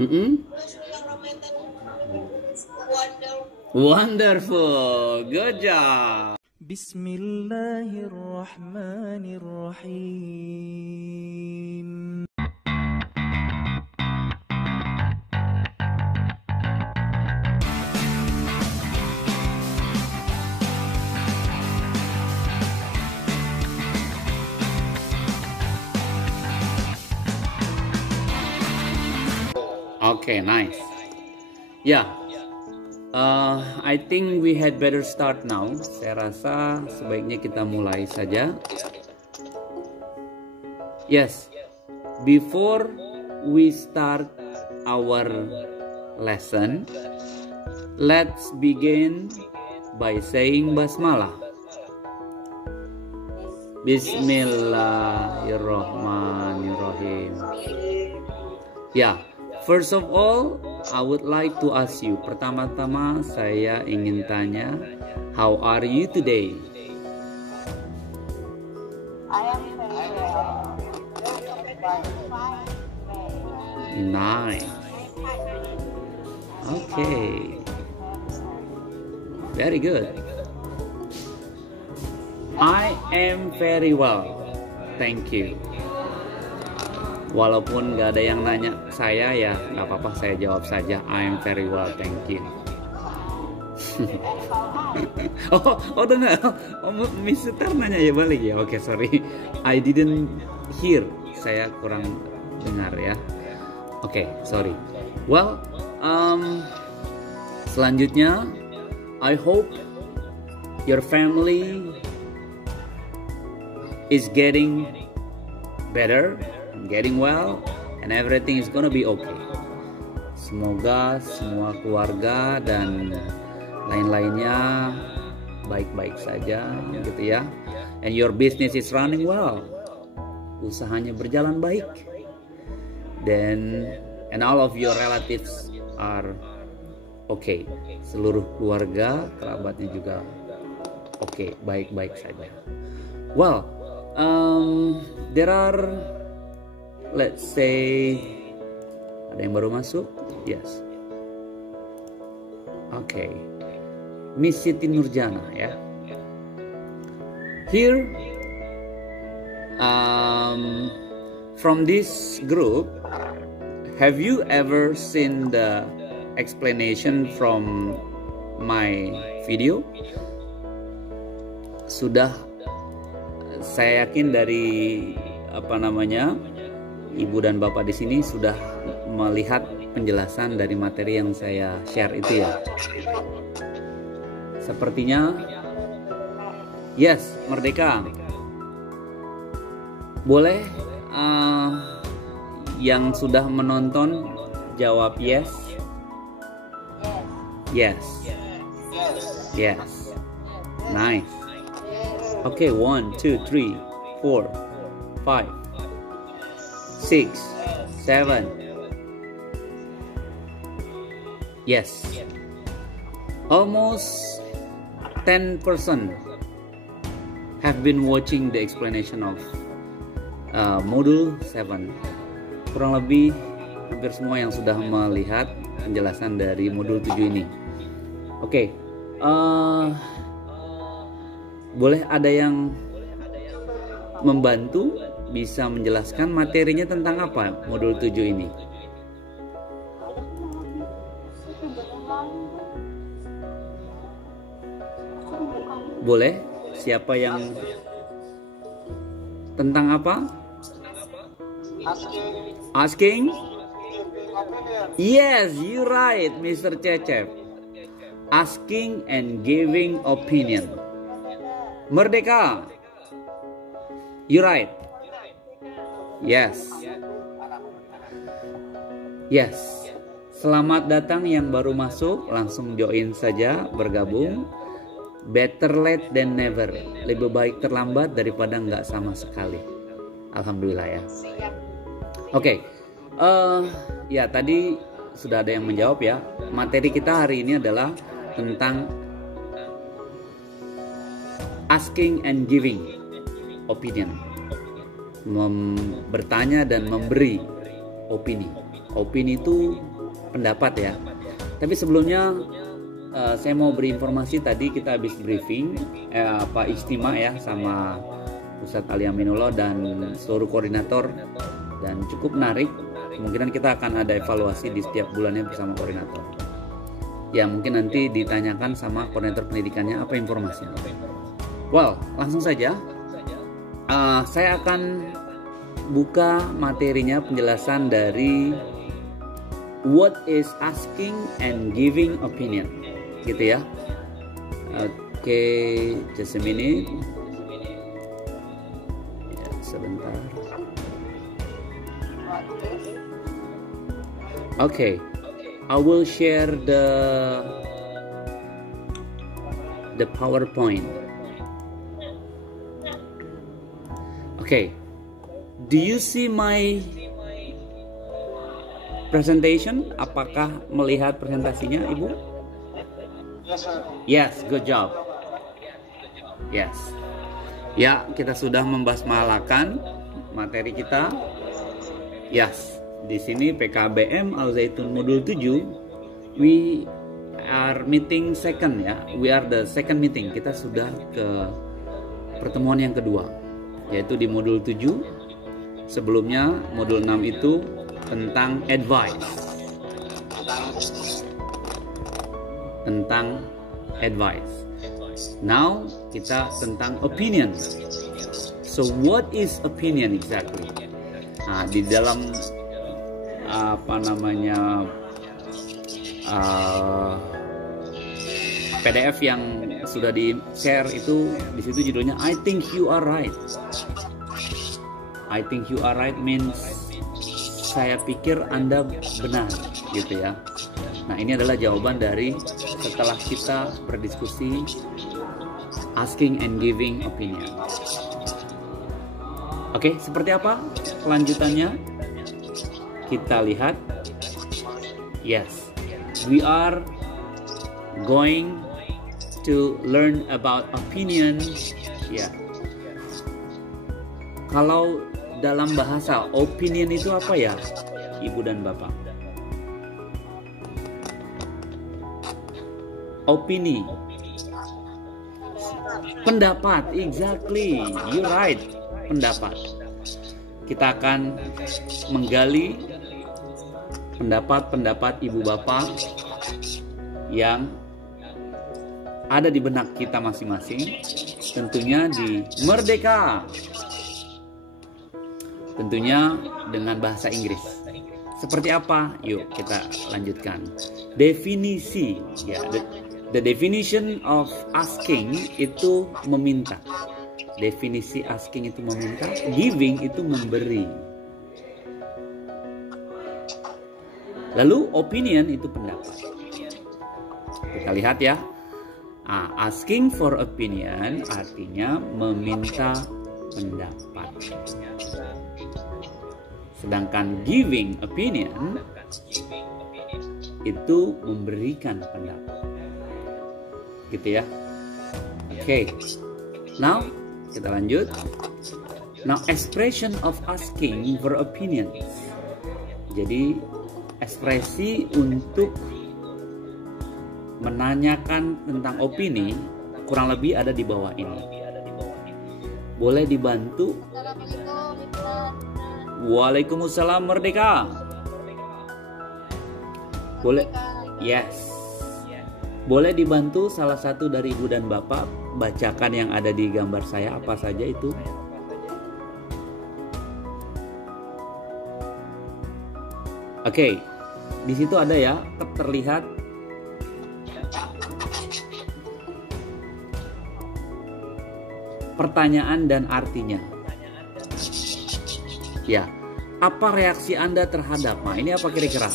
Mm-mm. Wonderful. Good job. Bismillahirrahmanirrahim. Okay, nice. Yeah. I think we had better start now. Saya rasa sebaiknya kita mulai saja. Yes. Before we start our lesson, let's begin by saying basmalah. Bismillahirrahmanirrahim. Ya, first of all, I would like to ask you. Pertama-tama saya ingin tanya, how are you today? I am very well. Nice. Okay. Very good. I am very well. Thank you. Walaupun gak ada yang nanya saya, ya nggak apa-apa, saya jawab saja. I am very well, thank you. Dengar. Mr. nanya ya balik ya. Oke, sorry. I didn't hear. Saya kurang dengar ya. Oke, sorry. Well, selanjutnya, I hope your family is getting better, getting well, and everything is gonna be okay. Semoga semua keluarga dan lain-lainnya baik-baik saja, gitu ya. And your business is running well. Usahanya berjalan baik. And all of your relatives are okay. Seluruh keluarga, kerabatnya juga okay, baik-baik saja. Well, there are, let's say, ada yang baru masuk? Yes. Okay. Miss Siti Nurjana ya. Here, from this group, have you ever seen the explanation from my video? Sudah, saya yakin dari ibu dan bapak di sini sudah melihat penjelasan dari materi yang saya share itu ya. Sepertinya yes, Merdeka. Boleh yang sudah menonton jawab yes. Yes. Yes. Nice. Okay, 1, 2, 3, 4, 5, 6, 7. Yes. Almost 10% have been watching the explanation of module 7. Kurang lebih hampir semua yang sudah melihat penjelasan dari modul 7 ini. Oke. Boleh ada yang membantu bisa menjelaskan materinya tentang apa modul 7 ini? Boleh? Siapa yang tentang apa? Asking? Yes, you right, Mr. Cecep. Asking and giving opinion. Merdeka. You right. Yes. Yes. Selamat datang yang baru masuk, langsung join saja, bergabung. Better late than never. Lebih baik terlambat daripada nggak sama sekali. Alhamdulillah ya. Oke. Ya tadi sudah ada yang menjawab ya. Materi kita hari ini adalah tentang asking and giving opinion. Bertanya dan memberi opini. Opini itu pendapat ya. Tapi sebelumnya saya mau beri informasi. Tadi kita habis briefing istimewa ya sama Ustadz Ali Aminullah dan seluruh koordinator, dan cukup menarik. Kemungkinan kita akan ada evaluasi di setiap bulannya bersama koordinator. Ya mungkin nanti ditanyakan sama koordinator pendidikannya apa informasinya. Well, langsung saja. Saya akan buka materinya, penjelasan dari what is asking and giving opinion, gitu ya. Oke, just a minute. Ya, sebentar. Okay, I will share the PowerPoint. Okay, do you see my presentation? Apakah melihat presentasinya, Ibu? Yes, sir. Yes, good job. Yes. Ya, kita sudah membasmalakan materi kita. Yes, di sini PKBM Al Zaitun modul 7. We are meeting second ya. We are the second meeting. Kita sudah ke pertemuan yang kedua, yaitu di modul 7. Sebelumnya modul 6 itu tentang advice. Now kita tentang opinion. So what is opinion exactly? Nah, di dalam PDF yang sudah di-share itu, di situ judulnya I think you are right. I think you are right means saya pikir Anda benar, gitu ya. Nah, ini adalah jawaban dari setelah kita berdiskusi asking and giving opinion. Oke, seperti apa kelanjutannya? Kita lihat. Yes, we are going to learn about opinion. Ya. Kalau dalam bahasa opinion itu apa ya, Ibu dan Bapak? Opini, pendapat, exactly, you're right, pendapat. Kita akan menggali pendapat-pendapat Ibu Bapak yang ada di benak kita masing-masing, tentunya di Merdeka. Tentunya dengan bahasa Inggris. Seperti apa? Yuk kita lanjutkan. Definisi, ya, the definition of asking itu meminta. Definisi asking itu meminta, giving itu memberi. Lalu opinion itu pendapat. Kita lihat ya. Asking for opinion artinya meminta pendapat. Sedangkan giving opinion itu memberikan pendapat. Gitu ya. Oke. Now kita lanjut. Now expression of asking for opinion. Jadi ekspresi untuk menanyakan tentang opini kurang lebih ada di bawah ini. Boleh dibantu? Waalaikumsalam Merdeka. Boleh? Yes. Boleh dibantu salah satu dari Ibu dan Bapak bacakan yang ada di gambar saya, apa saja itu? Oke. Di situ ada ya, terlihat pertanyaan dan artinya. Ya, apa reaksi Anda terhadap? Nah, ini apa kira-kira?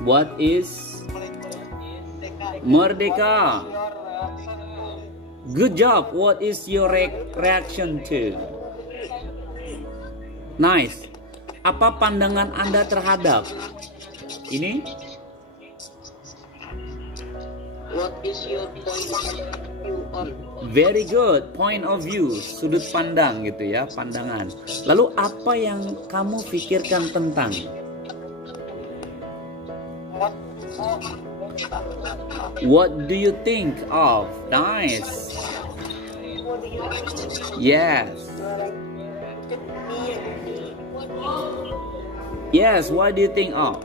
What is Merdeka? Good job. What is your reaction to? Nice. Apa pandangan Anda terhadap? Ini? What is your point of view Very good, point of view, sudut pandang gitu ya, pandangan. Lalu apa yang kamu pikirkan tentang? What do you think of? Nice. Yes. Yes, what do you think of?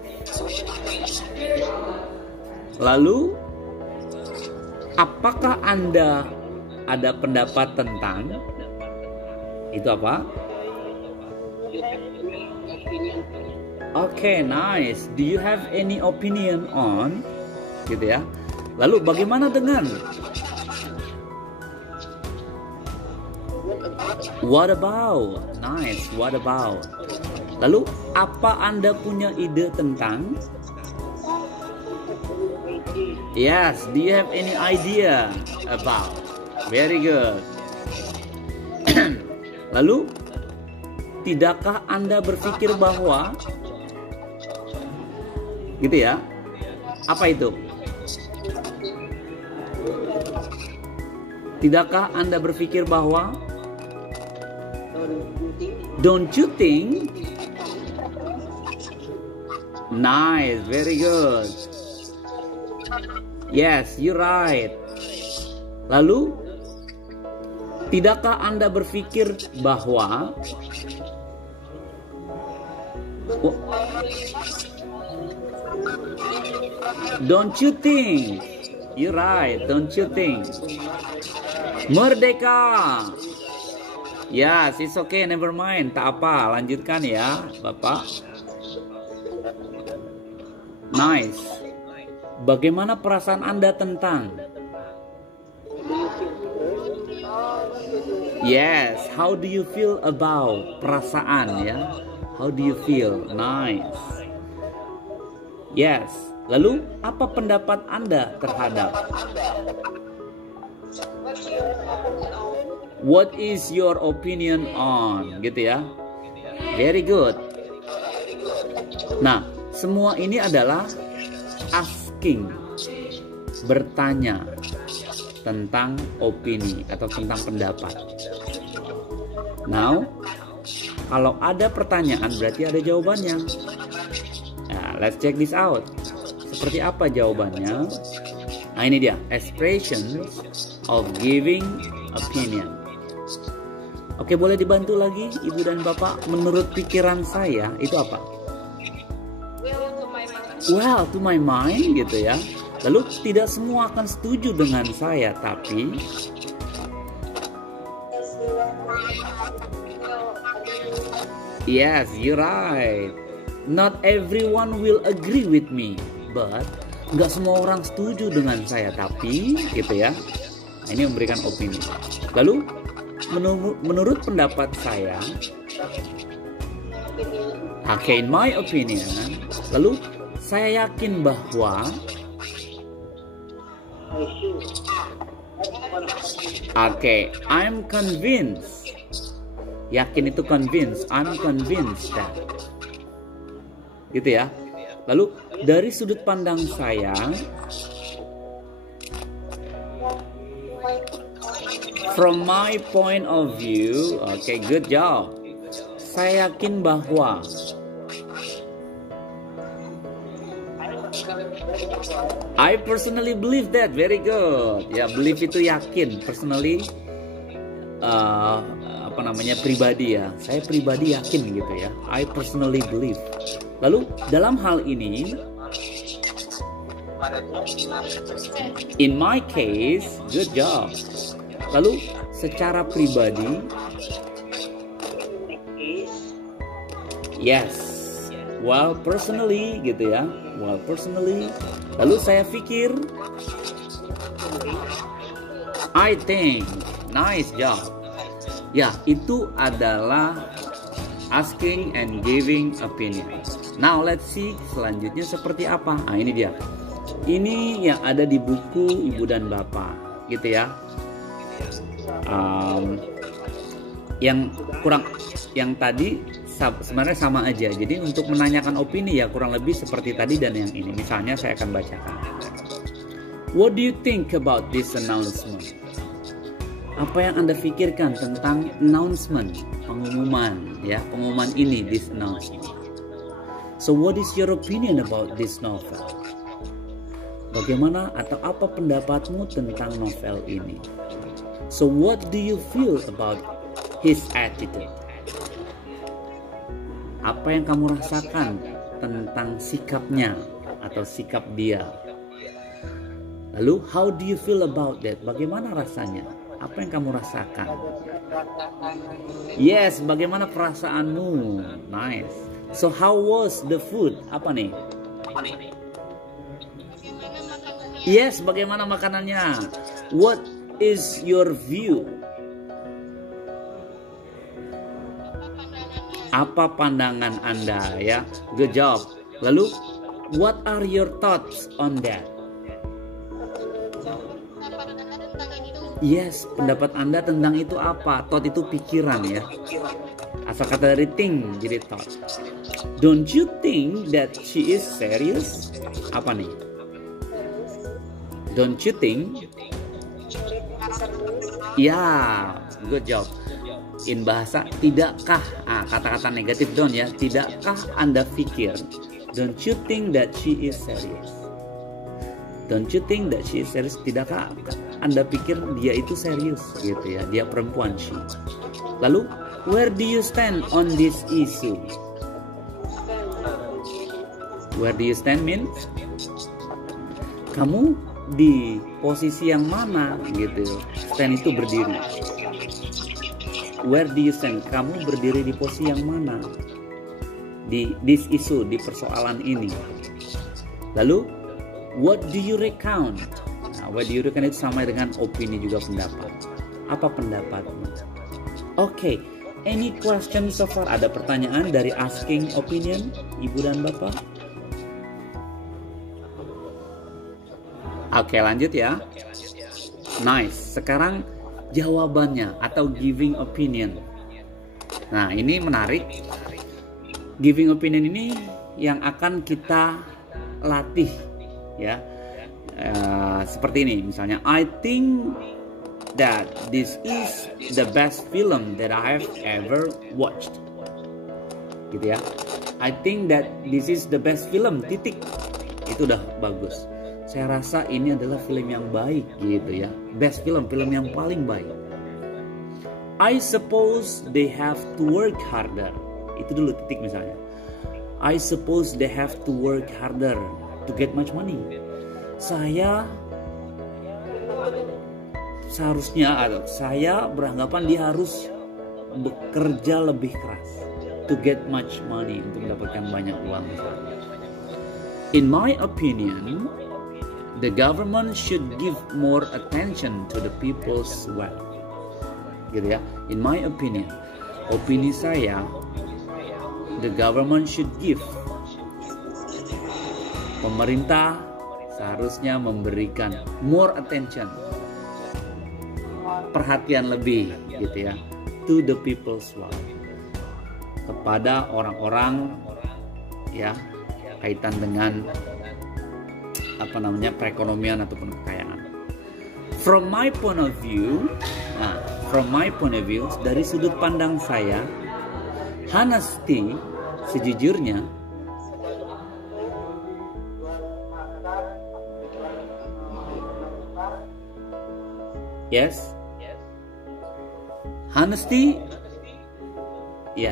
Lalu, apakah Anda ada pendapat tentang? Itu apa? Okay, nice. Do you have any opinion on? Gitu ya. Lalu bagaimana dengan? What about? Nice, what about? Lalu apa Anda punya ide tentang? Yes, do you have any idea about? Very good. Lalu, tidakkah Anda berpikir bahwa? Gitu ya. Apa itu? Tidakkah Anda berpikir bahwa? Don't you think? Nice, very good. Yes, you're right. Lalu, tidakkah Anda berpikir bahwa? Don't you think? You're right, don't you think? Merdeka. Yes, it's okay, never mind. Tak apa, lanjutkan ya, Bapak. Nice. Bagaimana perasaan Anda tentang? Yes, how do you feel about? Perasaan ya. How do you feel? Nice. Yes. Lalu, apa pendapat Anda terhadap? What is your opinion on? Gitu ya. Very good. Nah, semua ini adalah asking, bertanya tentang opini atau tentang pendapat. Now, kalau ada pertanyaan berarti ada jawabannya. Nah, let's check this out. Seperti apa jawabannya? Nah, ini dia, expressions of giving opinion. Oke, boleh dibantu lagi Ibu dan Bapak? Menurut pikiran saya itu apa? Well, to my mind gitu ya. Lalu tidak semua akan setuju dengan saya, tapi yes, you're right. Not everyone will agree with me, but nggak semua orang setuju dengan saya, tapi gitu ya. Nah, ini memberikan opini. Lalu menurut pendapat saya, okay, in my opinion, lalu saya yakin bahwa, okay, I'm convinced. Yakin itu convinced. I'm convinced that. Gitu ya. Lalu dari sudut pandang saya, from my point of view, okay, good job. Saya yakin bahwa, I personally believe that. Very good. Ya, believe itu yakin. Personally, pribadi ya. Saya pribadi yakin gitu ya. I personally believe. Lalu dalam hal ini, in my case, good job. Lalu secara pribadi, yes. Well, personally gitu ya. Well, personally. Lalu saya pikir, I think. Nice job. Ya, itu adalah asking and giving opinion. Now let's see selanjutnya seperti apa. Nah, ini dia. Ini yang ada di buku Ibu dan Bapak, gitu ya. Yang tadi sebenarnya sama aja. Jadi untuk menanyakan opini ya kurang lebih seperti tadi dan yang ini. Misalnya saya akan bacakan. What do you think about this announcement? Apa yang Anda pikirkan tentang announcement, pengumuman, ya, pengumuman ini, this announcement. So what is your opinion about this novel? Bagaimana atau apa pendapatmu tentang novel ini? So what do you feel about his attitude? Apa yang kamu rasakan tentang sikapnya atau sikap dia? Lalu how do you feel about that? Bagaimana rasanya? Apa yang kamu rasakan? Yes, bagaimana perasaanmu? Nice. So how was the food? Apa nih? Yes, bagaimana makanannya? What is your view? Apa pandangan Anda, ya? Good job. Lalu, what are your thoughts on that? Yes, pendapat Anda tentang itu apa? Thought itu pikiran, ya. Asal kata dari think jadi thought. Don't you think that she is serious? Apa nih? Don't you think? Ya, good job. In bahasa tidakkah? Kata-kata negatif don't, ya. Tidakkah Anda pikir? Don't you think that she is serious? Don't you think that she is serious? Tidakkah Anda pikir dia itu serius, gitu ya? Dia perempuan, she. Lalu, where do you stand on this issue? Where do you stand means? Kamu di posisi yang mana, gitu? Stand itu berdiri. Where do you stand? Kamu berdiri di posisi yang mana? Di this issue, di persoalan ini. Lalu, what do you recount? Nah, what do you recount itu sama dengan opini juga pendapat. Apa pendapatmu? Oke, any question so far? Ada pertanyaan dari asking opinion, Ibu dan Bapak? Oke, lanjut ya. Nice. Sekarang jawabannya atau giving opinion. Nah, ini menarik. Giving opinion ini yang akan kita latih, ya. Seperti ini misalnya, I think that this is the best film that I have ever watched, gitu ya. I think that this is the best film, titik. Itu udah bagus. Saya rasa ini adalah film yang baik, gitu ya. Best film, film yang paling baik. I suppose they have to work harder. Itu dulu titik misalnya. I suppose they have to work harder to get much money. Saya beranggapan dia harus bekerja lebih keras to get much money, untuk mendapatkan banyak uang. In my opinion, the government should give more attention to the people's wealth. Gitu ya. In my opinion, opini saya, the government should give. Pemerintah seharusnya memberikan more attention, perhatian lebih, gitu ya, to the people's wealth, kepada orang-orang, ya, kaitan dengan perekonomian ataupun kekayaan. From my point of view, dari sudut pandang saya, honesty, sejujurnya, yes, honesty, ya,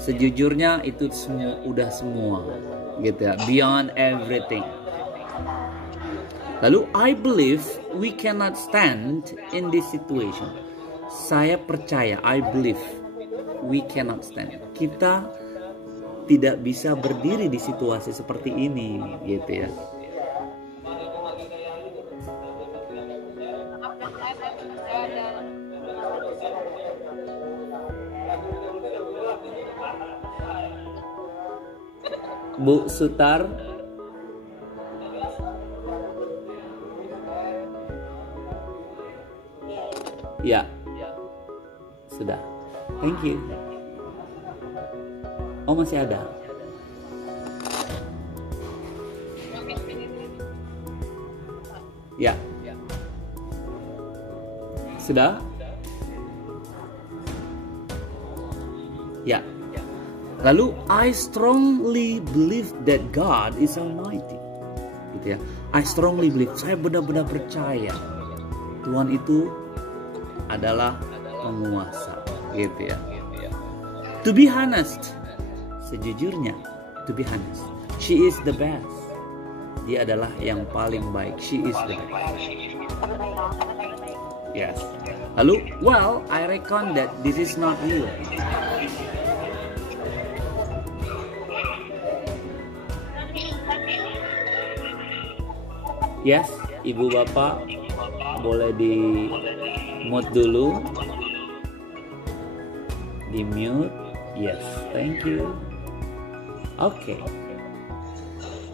sejujurnya itu semua, gitu ya, beyond everything. Lalu, I believe we cannot stand in this situation. Saya percaya, I believe we cannot stand. Kita tidak bisa berdiri di situasi seperti ini, gitu ya. Bu Sutar, ya, sudah. Thank you. Oh, masih ada. Ya. Sudah? Ya. Lalu I strongly believe that God is Almighty. Gitu ya. I strongly believe, saya benar-benar percaya Tuhan itu adalah penguasa, gitu ya. To be honest, sejujurnya, to be honest, she is the best. Dia adalah yang paling baik. She is the best. Yes. Lalu, well, I reckon that this is not real. Yes, ibu bapak boleh di mute dulu. Di mute. Yes, thank you. Oke.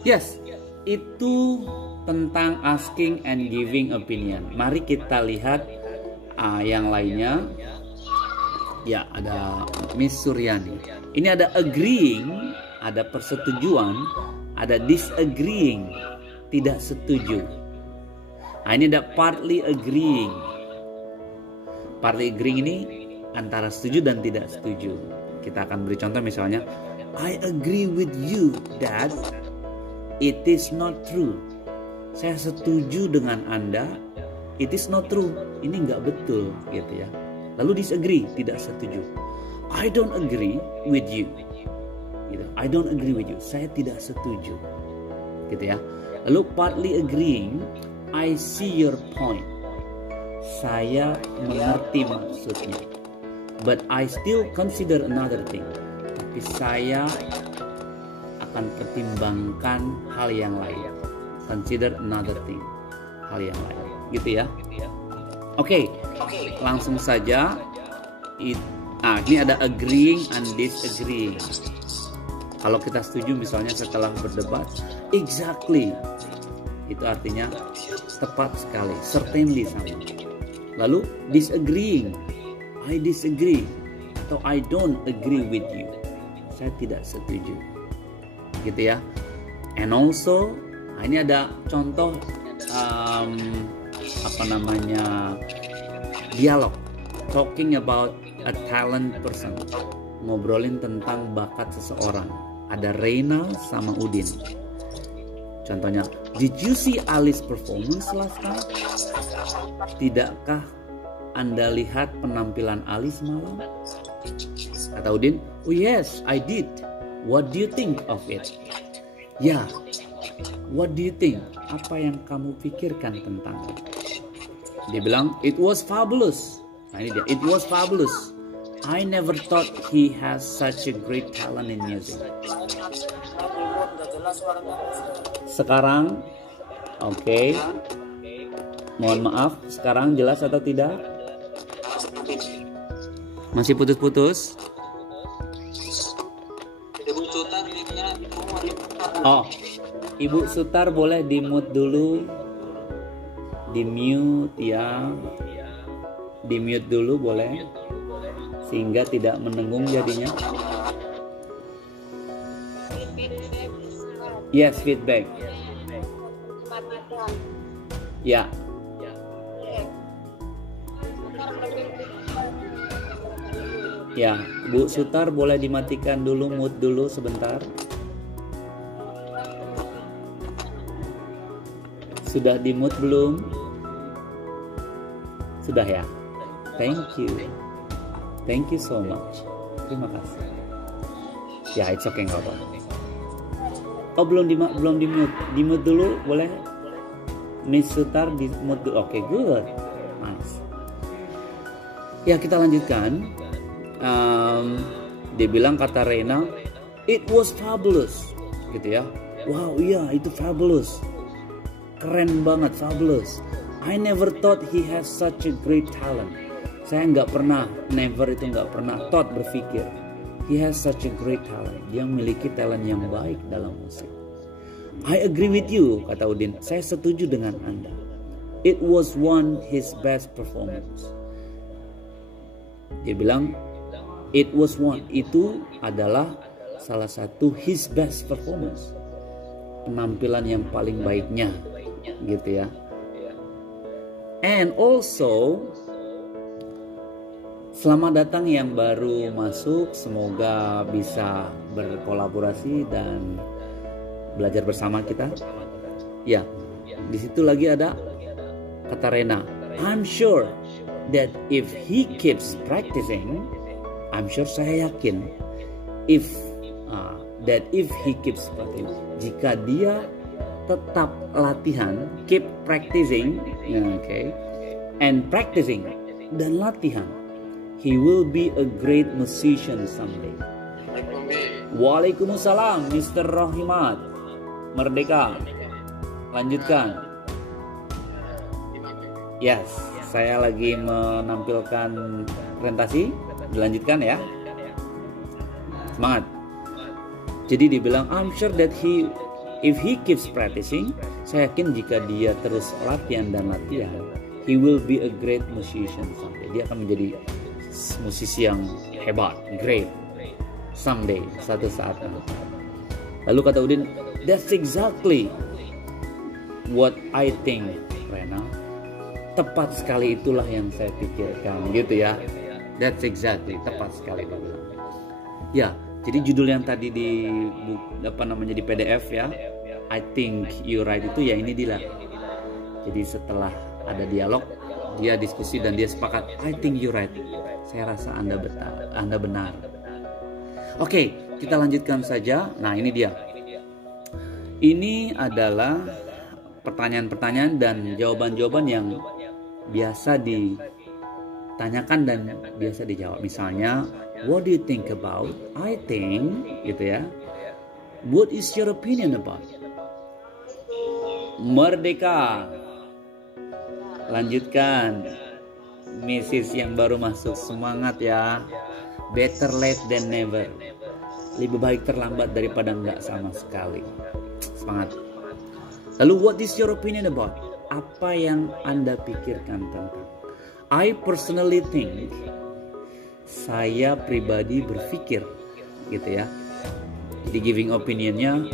Yes, itu tentang asking and giving opinion. Mari kita lihat yang lainnya. Ya, ada Miss Suryani. Ini ada agreeing, ada persetujuan, ada disagreeing, tidak setuju. Nah, ini ada partly agreeing. Partly agreeing ini antara setuju dan tidak setuju. Kita akan beri contoh misalnya, I agree with you, Dad. It is not true. Saya setuju dengan Anda. It is not true. Ini nggak betul, gitu ya. Lalu disagree, tidak setuju. I don't agree with you. Gitu. I don't agree with you. Saya tidak setuju, gitu ya. Lalu partly agreeing, I see your point. Saya mengerti maksudnya. But I still consider another thing. Tapi saya akan pertimbangkan hal yang lain. Consider another thing. Hal yang lain. Gitu ya. Oke. Langsung saja. Ini ada agreeing and disagreeing. Kalau kita setuju misalnya setelah berdebat, exactly. Itu artinya tepat sekali, certainly sama. Lalu disagreeing, I disagree atau I don't agree with you. Saya tidak setuju. Gitu ya. And also, ini ada contoh dialog, talking about a talent person, ngobrolin tentang bakat seseorang. Ada Reina sama Udin. Contohnya, did you see Alice performance last night? Tidakkah Anda lihat penampilan Alice malam? Kata Udin, oh yes, I did. What do you think of it? Ya, what do you think? Apa yang kamu pikirkan tentangnya? Dia bilang, it was fabulous. Nah ini dia, it was fabulous. I never thought he has such a great talent in music. Sekarang, oke. Mohon maaf, sekarang jelas atau tidak? Masih putus-putus? Oh, Ibu Sutar boleh di mute dulu. Di mute ya. Di mute dulu boleh. Sehingga tidak mendengung jadinya. Yes, feedback. Ya. Ya, Bu Sutar boleh dimatikan dulu, mute dulu sebentar. Sudah di mute belum? Sudah ya. Thank you. Thank you so much. Terima kasih. Ya, it's okay, nggak apa-apa. Oh, belum di mute. Di mute dulu boleh. Miss Sutar di mute dulu. Oke, good. Nice. Ya, kita lanjutkan. Dia bilang, kata Reina, it was fabulous, gitu ya. Wow, iya itu fabulous, keren banget, fabulous. I never thought he has such a great talent. Saya nggak pernah, thought, berpikir, he has such a great talent. Dia memiliki talent yang baik dalam musik. I agree with you, kata Udin. Saya setuju dengan Anda. It was his best performance. Dia bilang, it was itu adalah salah satu his best performance, penampilan yang paling baiknya, gitu ya. And also Selamat datang yang baru masuk, semoga bisa berkolaborasi dan belajar bersama kita. Ya, di situ lagi ada kata Rena. I'm sure that if he keeps practicing, I'm sure, saya yakin, if he keeps practicing, jika dia tetap latihan, keep practicing, okay, and practicing, dan latihan, he will be a great musician someday. Waalaikumsalam, Mr. Rohimat. Merdeka. Lanjutkan. Yes, saya lagi menampilkan presentasi. Dilanjutkan ya. Semangat. Jadi dibilang, I'm sure that if he keeps practicing, saya yakin jika dia terus latihan dan latihan, he will be a great musician someday. Dia akan menjadi musisi yang hebat, great, someday, suatu saat nanti. Lalu kata Udin, that's exactly what I think, Rena. Tepat sekali, itulah yang saya pikirkan, gitu ya. That's exactly, tepat sekali. Ya, jadi judul yang tadi di di PDF ya, I think you right, itu ya ini Dila. Jadi setelah ada dialog, dia diskusi dan dia sepakat, I think you right. Saya rasa Anda benar. Oke, kita lanjutkan saja. Nah, ini dia. Ini adalah pertanyaan-pertanyaan dan jawaban-jawaban yang biasa ditanyakan dan biasa dijawab. Misalnya, what do you think about? I think, gitu ya. What is your opinion about? Merdeka. Lanjutkan. Mrs. yang baru masuk, semangat ya. Better late than never. Lebih baik terlambat daripada nggak sama sekali. Semangat. Lalu what is your opinion about? Apa yang Anda pikirkan tentang? I personally think. Saya pribadi berpikir, gitu ya. Jadi giving opinionnya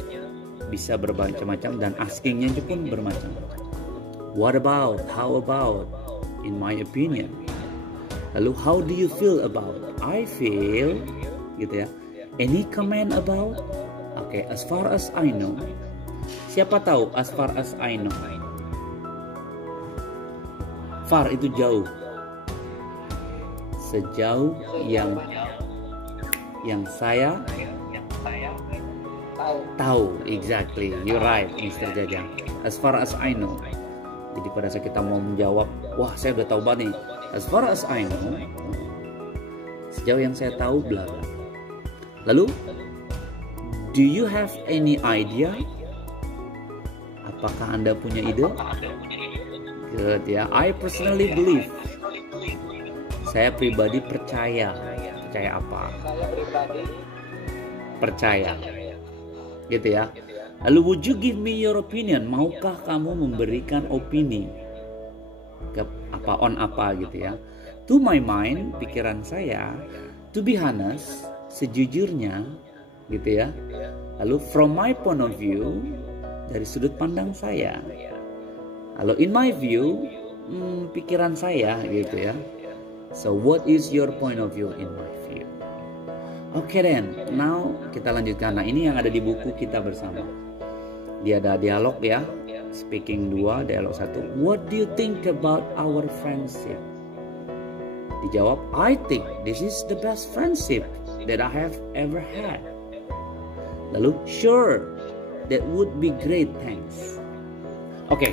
bisa bermacam-macam dan askingnya pun bermacam-macam. What about? How about? In my opinion. Lalu how do you feel about? I feel, gitu ya. Any comment about? Oke, as far as I know. Siapa tahu as far as I know? Far itu jauh. Sejauh yang saya tahu. Exactly, you're right, Mr. Jajang. As far as I know. Jadi pada saat kita mau menjawab, wah saya udah tahu banget nih. As far as I know, sejauh yang saya tahu, bla bla. Lalu, do you have any idea? Apakah Anda punya ide? Good ya. I personally believe. Saya pribadi percaya. Percaya apa? Percaya. Gitu ya. Lalu would you give me your opinion? Maukah kamu memberikan opini ke on apa gitu ya? To my mind, pikiran saya, to be honest, sejujurnya gitu ya. Lalu from my point of view, dari sudut pandang saya. Lalu in my view, pikiran saya gitu ya. So what is your point of view in my view? Oke then, now kita lanjutkan. Nah ini yang ada di buku kita bersama. Dia ada dialog ya, speaking 2, dialog 1. What do you think about our friendship? Dijawab, I think this is the best friendship that I have ever had. Lalu, sure, that would be great, thanks. Oke,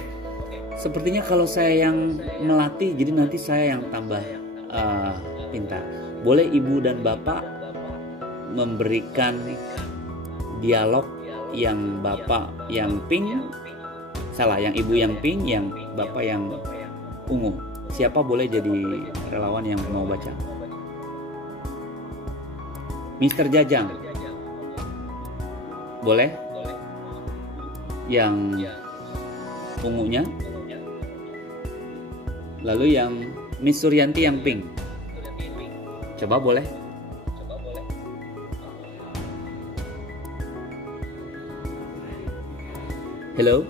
sepertinya kalau saya yang melatih, jadi nanti saya yang tambah pintar. Boleh ibu dan bapak memberikan dialog yang bapak yang pink, salah, yang ibu yang pink, yang bapak yang ungu. Siapa boleh jadi relawan yang mau baca? Mr. Jajang boleh? Yang ungunya. Lalu yang Miss Suryanti yang pink. Coba boleh? Hello?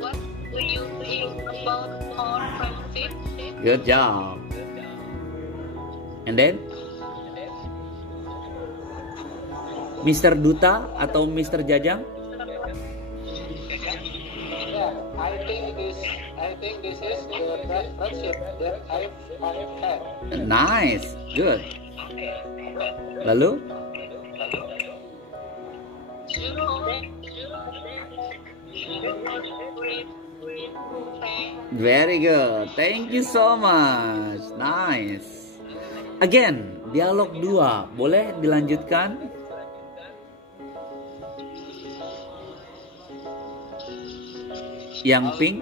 What do you think about our friendship? Good job. And then Mr. Duta atau Mr. Jajang? Yeah, I think this is the best friendship that I've had. Nice, good. Lalu? Very good. Thank you so much. Nice. Again, dialog 2. Boleh dilanjutkan? Yang pink?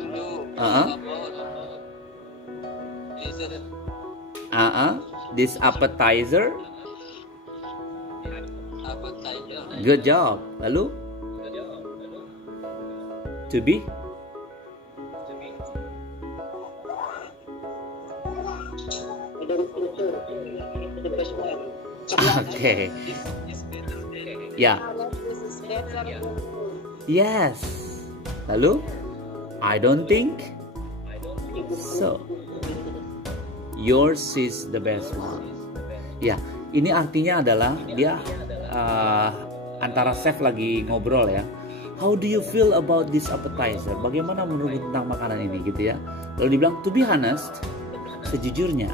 This appetizer? Good job. Lalu? To be? Okay. Ya. Yes. Lalu? I don't think so. Yours is the best one. Ya, ini artinya adalah dia antara chef lagi ngobrol ya. How do you feel about this appetizer? Bagaimana menurut tentang makanan ini gitu ya? Lalu dibilang, to be honest, sejujurnya,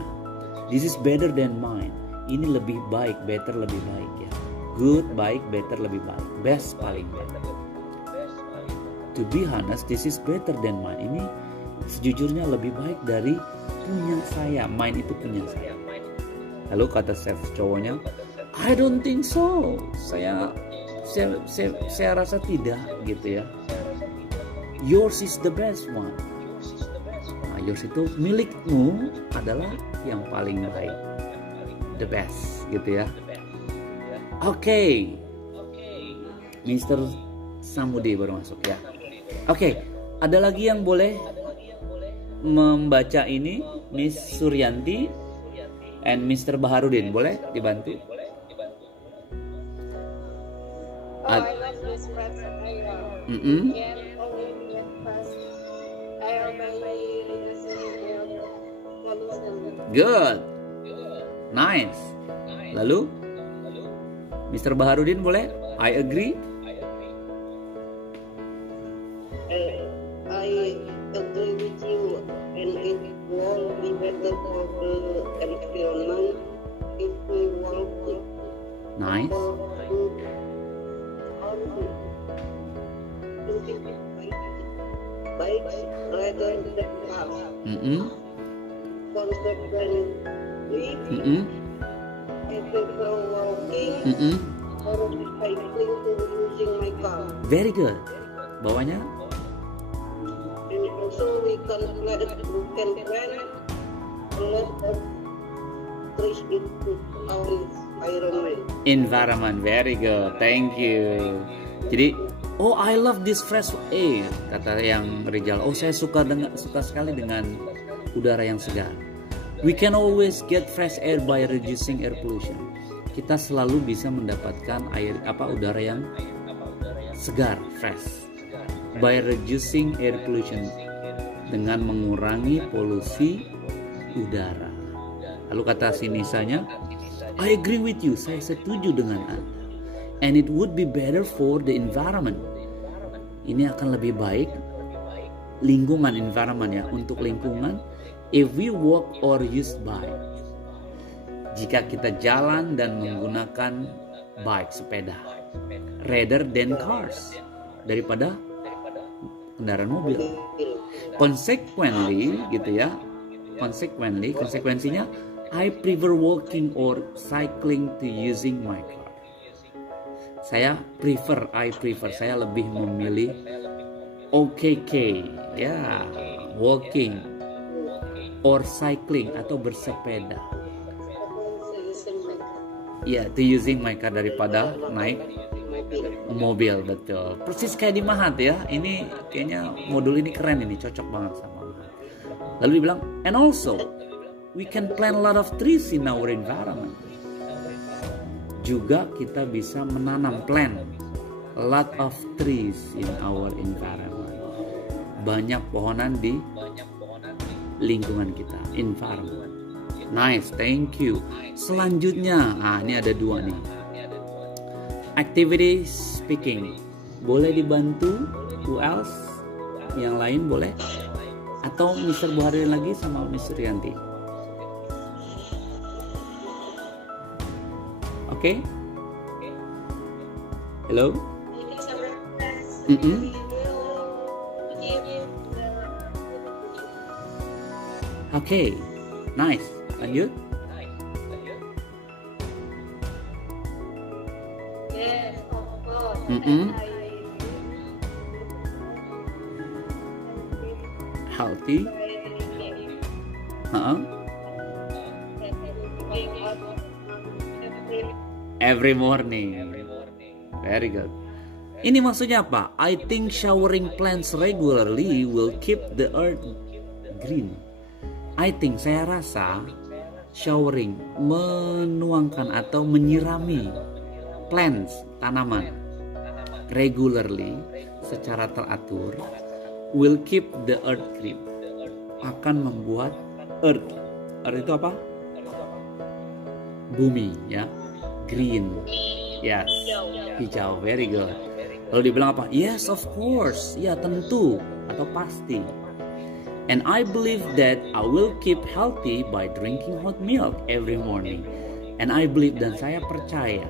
this is better than mine. Ini lebih baik, better lebih baik ya. Good, baik, better lebih baik. Best paling baik. To be honest, this is better than mine. Ini sejujurnya lebih baik dari punya saya. Mine itu punya saya. Lalu kata chef cowoknya, I don't think so. Saya rasa tidak gitu ya. Yours is the best one. Nah, yours itu milikmu adalah yang paling baik. The best gitu ya. Oke. Mr. Samudi baru masuk ya. Oke, ada lagi yang boleh membaca ini, Miss Suryanti and Mr. Baharudin, boleh dibantu? I love this friends that I love. Can only get past. I Good. Nice. Lalu Mr. Baharudin boleh? I agree. I agree with you, and it will be better for the environment if we want to. Nice. Bikes rather than cars. Consequently, I prefer walking or cycling to using my car. Very good. Bawahnya? And also we can plant a lot of trees into our environment. Environment, very good. Thank you. Jadi, oh I love this fresh air, kata yang Rizal. Oh saya suka sekali dengan udara yang segar. We can always get fresh air by reducing air pollution. Kita selalu bisa mendapatkan udara yang segar, fresh, by reducing air pollution, dengan mengurangi polusi udara. Lalu kata si Nisanya, I agree with you, saya setuju dengan Anda. And it would be better for the environment. Ini akan lebih baik lingkungan, environment ya, untuk lingkungan. If we walk or use bike, jika kita jalan dan menggunakan bike, sepeda, rather than cars, daripada kendaraan mobil. Consequently, gitu ya. Konsekuensinya, I prefer walking or cycling to using my car. Saya lebih memilih OKK, ya, walking or cycling atau bersepeda. Ya, to using my car daripada naik mobil, betul. Persis kayak di Mahat ya. Ini kayaknya modul ini keren, ini cocok banget sama Mahat. Lalu dibilang, and also we can plant a lot of trees in our environment. Juga kita bisa menanam, plant a lot of trees in our environment. Banyak pohonan di lingkungan kita, environment. Nice, thank you. Selanjutnya, nah ini ada dua nih. Activity speaking. Boleh dibantu? Who else? Yang lain boleh? Atau Mr. Buhari lagi sama Mr. Rianti? Oke? Hello? Oke, nice. Lanjut. Yes, of course. Healthy. Every morning. Very good. Ini maksudnya apa? I think showering plants regularly will keep the earth green. I think, saya rasa showering, menuangkan atau menyirami plants, tanaman, regularly, secara teratur, will keep the earth green, akan membuat earth itu apa? Bumi, ya, green, yes, hijau, very good. Lalu dibilang apa? Yes, of course, ya tentu atau pasti. And I believe that I will keep healthy by drinking hot milk every morning. And I believe, dan saya percaya,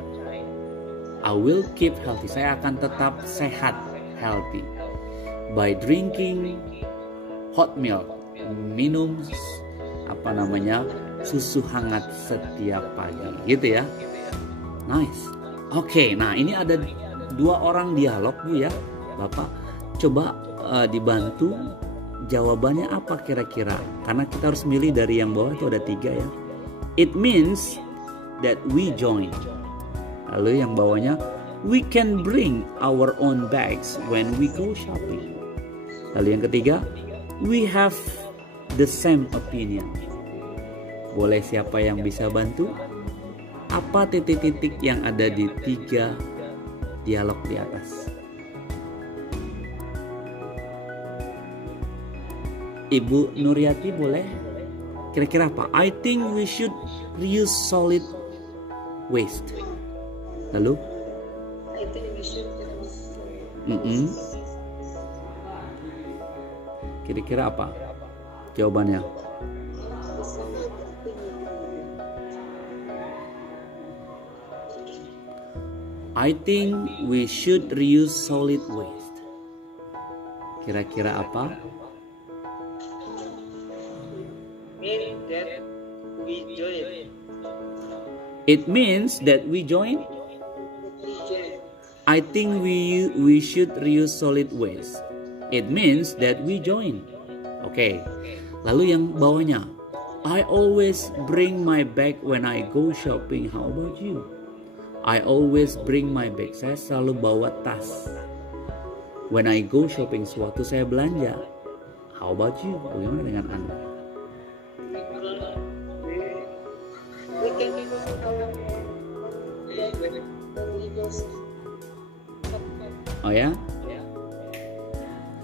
I will keep healthy. Saya akan tetap sehat, healthy, by drinking hot milk. Minum susu hangat setiap pagi, gitu ya. Nice. Oke, nah ini ada dua orang dialog Bu ya, Bapak. Coba dibantu. Jawabannya apa kira-kira? Karena kita harus milih dari yang bawah itu ada 3 ya. It means that we join. Lalu yang bawahnya, we can bring our own bags when we go shopping. Lalu yang ketiga, we have the same opinion. Boleh siapa yang bisa bantu? Apa titik-titik yang ada di 3 dialog di atas? Ibu Nuryati boleh? Kira-kira apa? I think we should reuse solid waste. Lalu? I think we should reuse. Kira-kira apa jawabannya? I think we should reuse solid waste. Kira-kira apa? It means that we join. I think we should reuse solid waste. It means that we join. Oke. Lalu yang bawahnya, I always bring my bag when I go shopping. How about you? I always bring my bag. Saya selalu bawa tas when I go shopping. Sewaktu saya belanja. How about you? Bagaimana dengan Anda? Oh ya?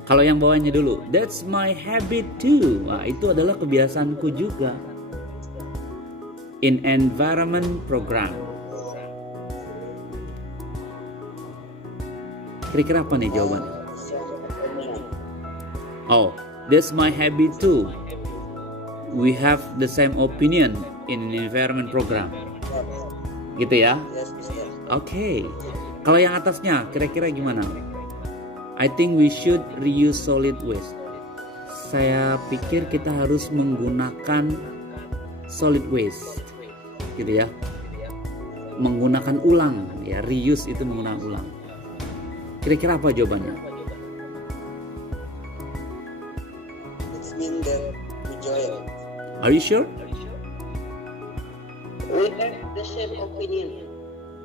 Kalau yang bawahnya dulu, that's my habit too. Nah, itu adalah kebiasaanku juga. In environment program. Kira-kira apa nih jawabannya? Oh, that's my habit too. We have the same opinion in an environment program. Gitu ya? Oke. Kalau yang atasnya kira-kira gimana? I think we should reuse solid waste. Saya pikir kita harus menggunakan solid waste. Gitu ya. Menggunakan ulang ya, reuse itu menggunakan ulang. Kira-kira apa jawabannya? It means that we join. Are you sure? We have the same opinion.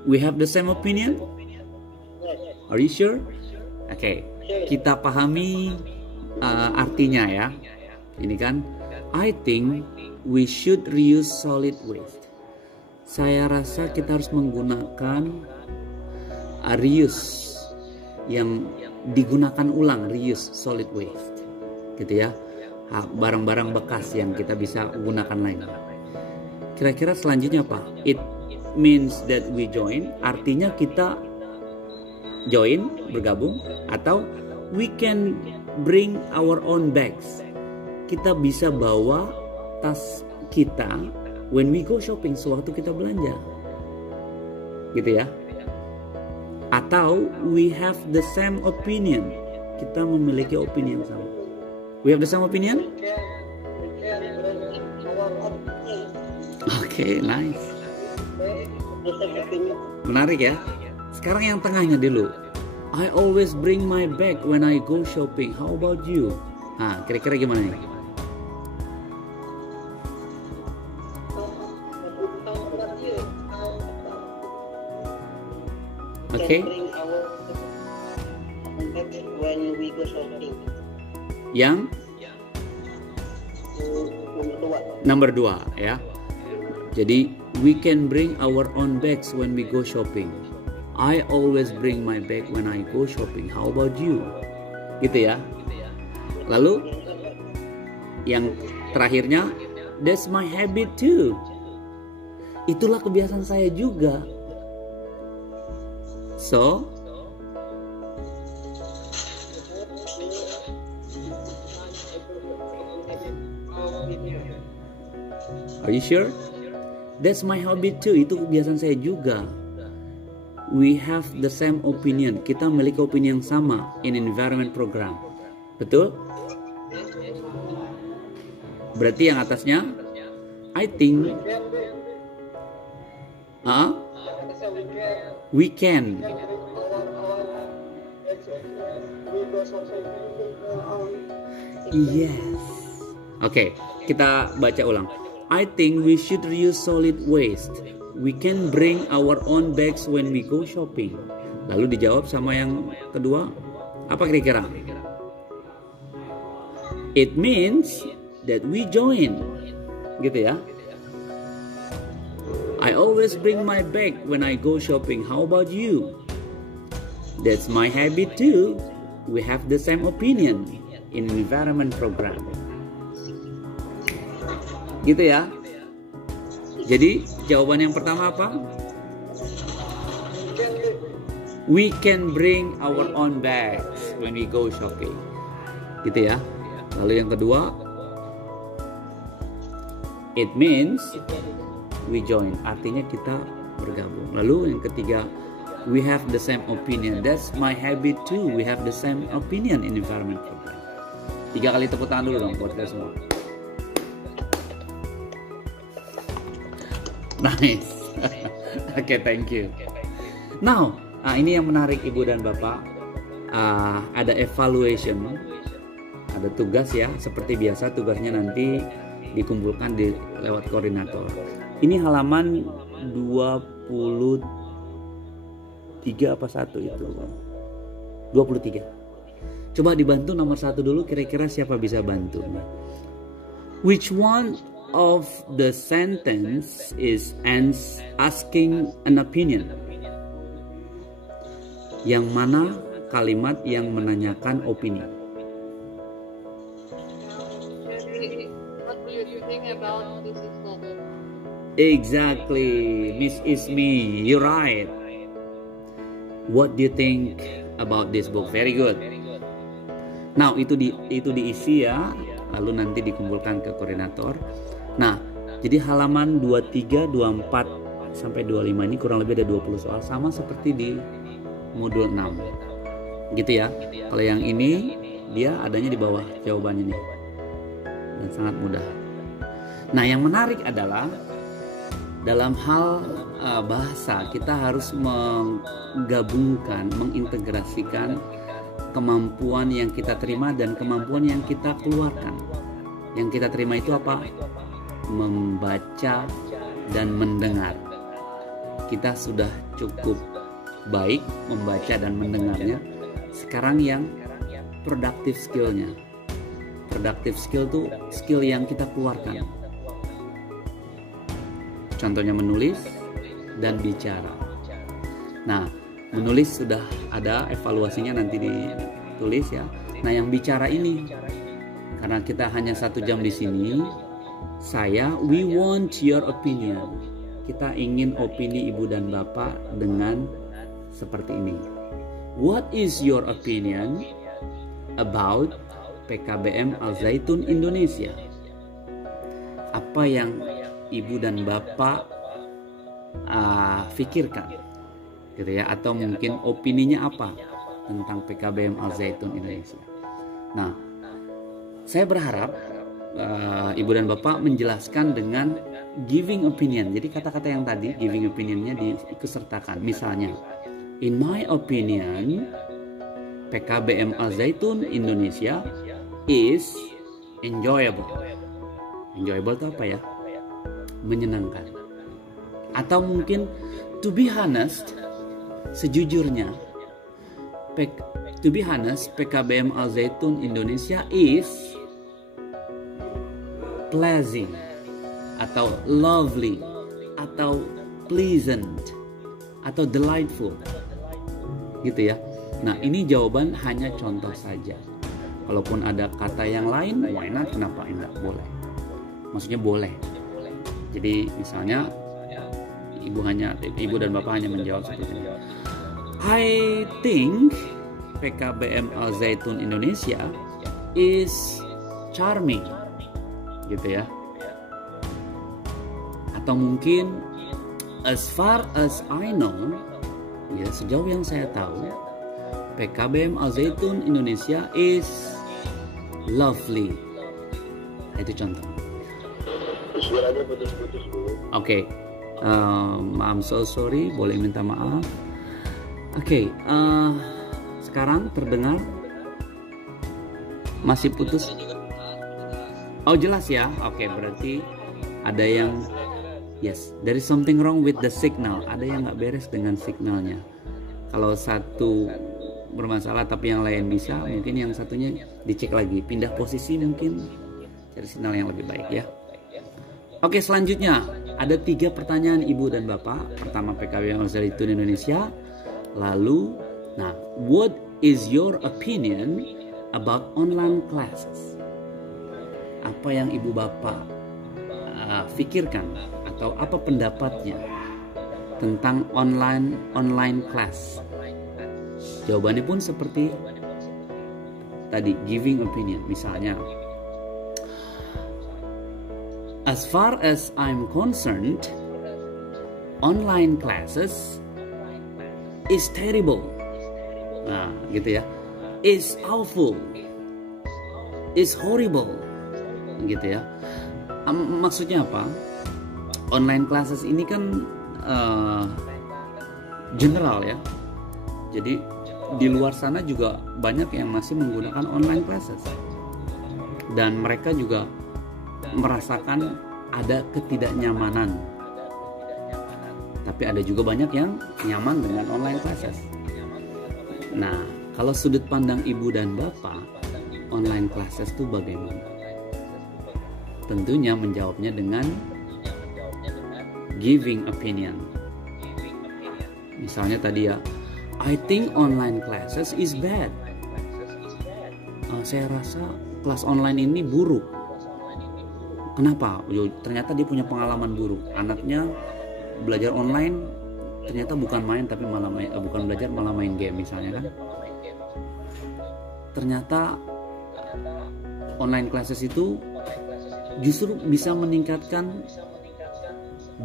We have the same opinion? Are you sure? Oke, kita pahami artinya ya. Ini kan, I think we should reuse solid waste. Saya rasa kita harus menggunakan reuse yang digunakan ulang, reuse solid waste, gitu ya. Barang-barang bekas yang kita bisa gunakan lagi. kira-kira selanjutnya apa? It means that we join, artinya kita join, bergabung, atau we can bring our own bags. Kita bisa bawa tas kita when we go shopping, sewaktu kita belanja. Gitu ya. Atau we have the same opinion. Kita memiliki opini yang sama. We have the same opinion? Oke, nice. Menarik ya. Sekarang yang tengahnya dulu. I always bring my bag when I go shopping. How about you? Nah, kira-kira gimana nih? Oke. When we go shopping. Yang number 2 ya. Jadi we can bring our own bags when we go shopping. I always bring my bag when I go shopping. How about you? Gitu ya. Lalu yang terakhirnya, that's my habit too. Itulah kebiasaan saya juga. So, are you sure? That's my habit too. Itu kebiasaan saya juga. We have the same opinion. Kita memiliki opini yang sama in environment program. Betul? Berarti yang atasnya, I think, we can. Yes. Oke, kita baca ulang. I think we should reuse solid waste. We can bring our own bags when we go shopping. Lalu dijawab sama yang kedua, apa kira-kira? It means that we join. Gitu ya. I always bring my bag when I go shopping. How about you? That's my habit too. We have the same opinion in environment program. Gitu ya. Jadi jawaban yang pertama apa? We can bring our own bags when we go shopping. Gitu ya. Lalu yang kedua, it means we join. Artinya kita bergabung. Lalu yang ketiga, we have the same opinion. That's my habit too. We have the same opinion in environment program. 3 kali tepuk tangan dulu dong buat kalian semua. Nice. Oke, thank you. Now, ini yang menarik Ibu dan Bapak. Ada evaluation, ada tugas ya. Seperti biasa tugasnya nanti dikumpulkan lewat koordinator. Ini halaman 23 apa 1 itu? 23. Coba dibantu nomor 1 dulu, kira-kira siapa bisa bantu? Which one of the sentence is asking an opinion? Yang mana kalimat yang menanyakan opini? What do you think about this book? Exactly, Miss Ismi, you're right. What do you think about this book? Very good. Now itu diisi ya, lalu nanti dikumpulkan ke koordinator. Nah, jadi halaman 23, 24 sampai 25 ini kurang lebih ada 20 soal, sama seperti di modul 6. Gitu ya. Kalau yang ini dia adanya di bawah jawabannya nih. Dan sangat mudah. Nah, yang menarik adalah dalam hal bahasa kita harus menggabungkan, mengintegrasikan kemampuan yang kita terima dan kemampuan yang kita keluarkan. Yang kita terima itu apa? Membaca dan mendengar. Kita sudah cukup baik membaca dan mendengarnya. Sekarang yang productive skillnya. Productive skill itu skill yang kita keluarkan. Contohnya menulis dan bicara. Nah, menulis sudah ada evaluasinya, nanti ditulis ya. Nah, yang bicara ini karena kita hanya 1 jam di sini, we want your opinion. Kita ingin opini ibu dan bapak dengan seperti ini. What is your opinion about PKBM Al Zaitun Indonesia? Apa yang ibu dan bapak pikirkan, gitu ya? Atau mungkin opininya apa tentang PKBM Al Zaitun Indonesia? Nah, saya berharap ibu dan bapak menjelaskan dengan giving opinion. Jadi kata-kata yang tadi giving opinionnya diikutsertakan. Misalnya, in my opinion, PKBM Al Zaitun Indonesia is enjoyable. Enjoyable itu apa ya? Menyenangkan. Atau mungkin to be honest, sejujurnya, PKBM Al Zaitun Indonesia is pleasing, atau lovely, atau pleasant, atau delightful, gitu ya. Nah, ini jawaban hanya contoh saja. Kalaupun ada kata yang lain, why not? Kenapa enggak? Boleh. Maksudnya boleh. Jadi misalnya ibu dan bapak hanya menjawab seperti ini. I think PKBM Al Zaitun Indonesia is charming, gitu ya. Atau mungkin as far as I know, ya sejauh yang saya tahu, PKBM Al Zaitun Indonesia is lovely. Itu contoh. Suaranya putus-putus dulu. Oke, I'm so sorry, boleh minta maaf. Oke, sekarang terdengar masih putus. Oh, jelas ya. Oke, berarti ada yang yes, there is something wrong with the signal. Ada yang nggak beres dengan signalnya. Kalau satu bermasalah tapi yang lain bisa, mungkin yang satunya dicek lagi, pindah posisi mungkin, cari sinyal yang lebih baik ya. Oke, selanjutnya ada 3 pertanyaan ibu dan bapak. Pertama, PKBM Al Zaitun Indonesia. Lalu, nah, what is your opinion about online classes? Apa yang ibu bapak pikirkan atau apa pendapatnya tentang online class? Jawabannya pun seperti tadi, giving opinion. Misalnya, as far as I'm concerned, online classes is terrible. Nah, gitu ya. Is awful. Is horrible. Gitu ya. Maksudnya apa? Online classes ini kan general ya. Jadi di luar sana juga banyak yang masih menggunakan online classes. Dan mereka juga merasakan ada ketidaknyamanan. Tapi ada juga banyak yang nyaman dengan online classes. Nah, kalau sudut pandang ibu dan bapak, online classes itu bagaimana? Tentunya menjawabnya dengan giving opinion. Misalnya tadi ya, I think online classes is bad. Saya rasa kelas online ini buruk. Kenapa? Ternyata dia punya pengalaman buruk. Anaknya belajar online, ternyata bukan main tapi malah bukan belajar malah main game misalnya kan. Ternyata online classes itu justru bisa meningkatkan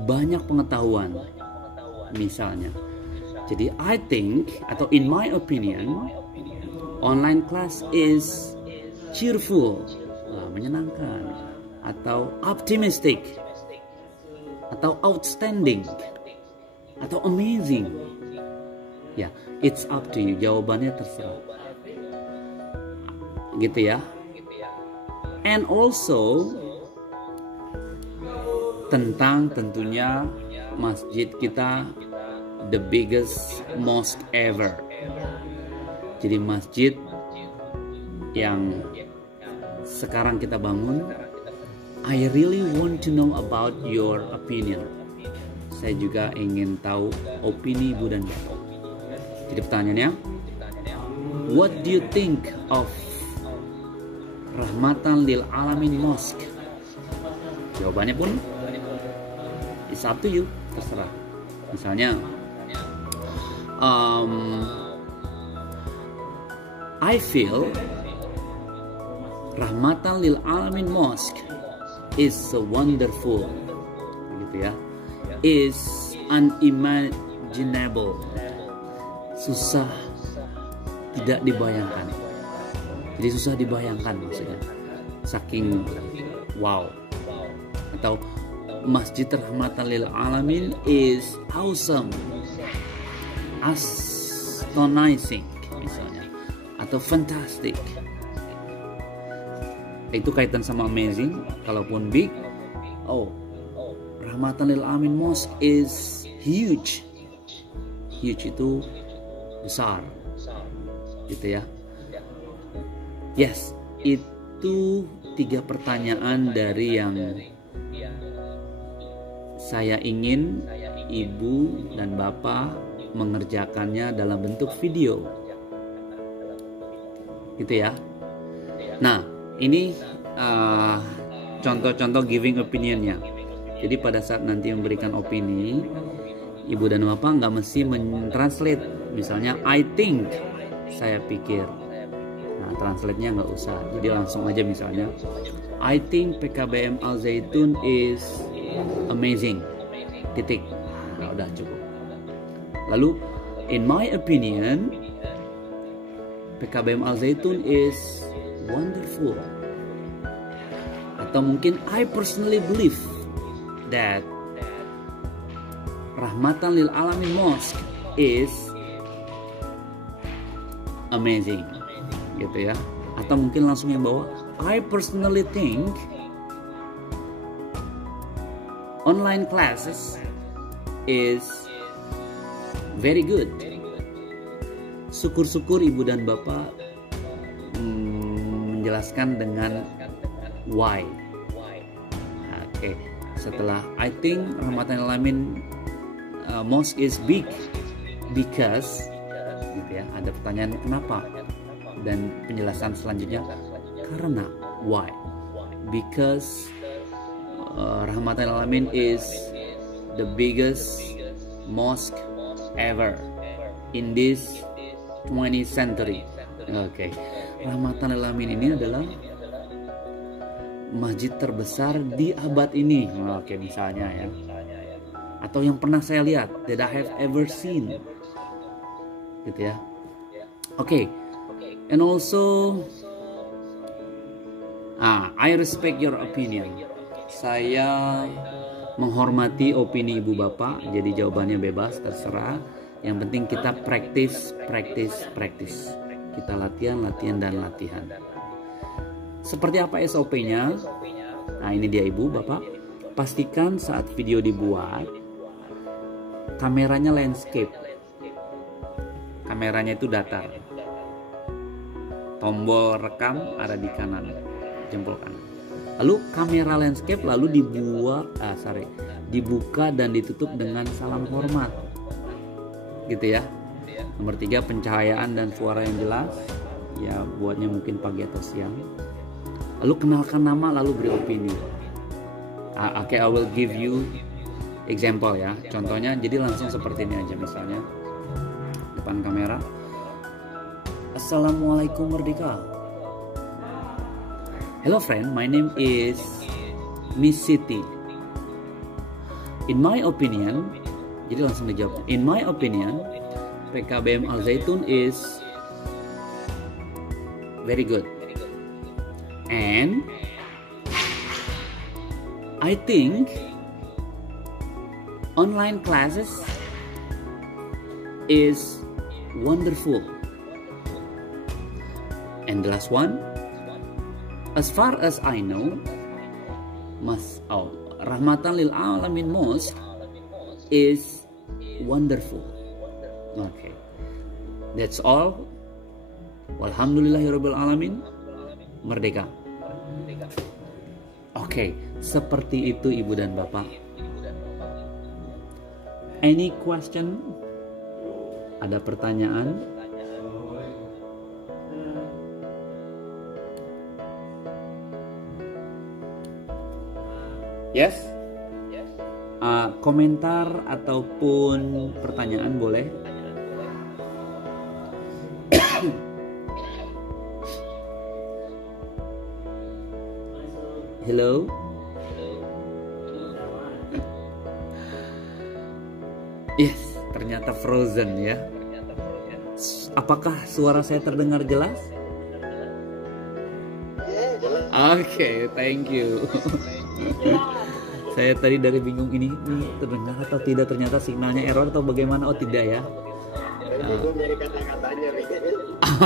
banyak pengetahuan misalnya. Jadi I think atau in my opinion, online class is cheerful, menyenangkan, atau optimistic, atau outstanding, atau amazing. Ya, it's up to you. Jawabannya terserah. Gitu ya. And also tentang tentunya masjid kita, the biggest mosque ever. Jadi masjid yang sekarang kita bangun. I really want to know about your opinion. Saya juga ingin tahu opini ibu dan bapak. Jadi pertanyaannya, what do you think of Rahmatan Lil Alamin Mosque? Jawabannya pun it's up to you, terserah. Misalnya I feel Rahmatan lil Alamin Mosque is so wonderful, gitu ya. Is unimaginable, susah tidak dibayangkan. Jadi susah dibayangkan maksudnya, saking wow. Atau Masjid Rahmatan lil Alamin is awesome, astonishing misalnya, atau fantastic. Itu kaitan sama amazing. Kalaupun big, oh, Rahmatan lil Alamin Mosque is huge. Huge itu besar, gitu ya. Yes, itu 3 pertanyaan dari yang saya ingin ibu dan bapak mengerjakannya dalam bentuk video, gitu ya. Nah, ini contoh-contoh giving opinionnya. Jadi pada saat nanti memberikan opini, ibu dan bapak nggak mesti mentranslate. Misalnya I think, saya pikir. Nah, translate-nya nggak usah. Jadi langsung aja misalnya I think PKBM Al Zaitun is amazing. Titik. Nah, udah cukup. Lalu in my opinion PKBM Al Zaitun is wonderful. Atau mungkin I personally believe that Rahmatan lil Alamin Mosque is amazing, gitu ya. Atau mungkin langsung yang bawah I personally think online classes is very good. Syukur-syukur ibu dan bapak menjelaskan dengan why. Oke. Setelah I think Rahmatan lil Alamin Mosque is big because, gitu ya. Ada pertanyaan kenapa, dan penjelasan selanjutnya karena why. Because Rahmatan lil Alamin is the biggest mosque ever in this 20th century. Oke. Rahmatan lil Alamin ini adalah masjid terbesar di abad ini. Oke, misalnya ya. Atau yang pernah saya lihat, that I have ever seen. Gitu ya. Oke. And also I respect your opinion. Saya menghormati opini ibu bapak. Jadi jawabannya bebas, terserah. Yang penting kita practice. Kita latihan dan latihan. Seperti apa SOP-nya? Nah, ini dia ibu, bapak. Pastikan saat video dibuat, kameranya landscape. Kameranya itu datar. Tombol rekam ada di kanan, jempol kanan. Lalu kamera landscape dibuka dan ditutup dengan salam hormat. Gitu ya. Nomor 3, pencahayaan dan suara yang jelas. Ya, buatnya mungkin pagi atau siang. Lalu kenalkan nama, lalu beri opini. Oke, I will give you example ya. Contohnya, jadi langsung seperti ini aja misalnya. Depan kamera. Assalamualaikum Merdeka. Hello friend, my name is Miss Siti. In my opinion, jadi langsung dijawab. In my opinion, PKBM Al Zaitun is very good. And I think online classes is wonderful. And the last one, as far as I know, Rahmatan lil Alamin Mosque is wonderful. Okay, that's all. Walhamdulillahirabbil alamin. Merdeka. Oke, seperti itu ibu dan bapak. Any question? Ada pertanyaan? Yes? Komentar ataupun pertanyaan boleh. Hello. Yes, ternyata frozen ya. Apakah suara saya terdengar jelas? Oke, thank you. Saya tadi dari bingung ini terdengar atau tidak, ternyata signalnya error atau bagaimana? Oh tidak ya. Dari kata-katanya.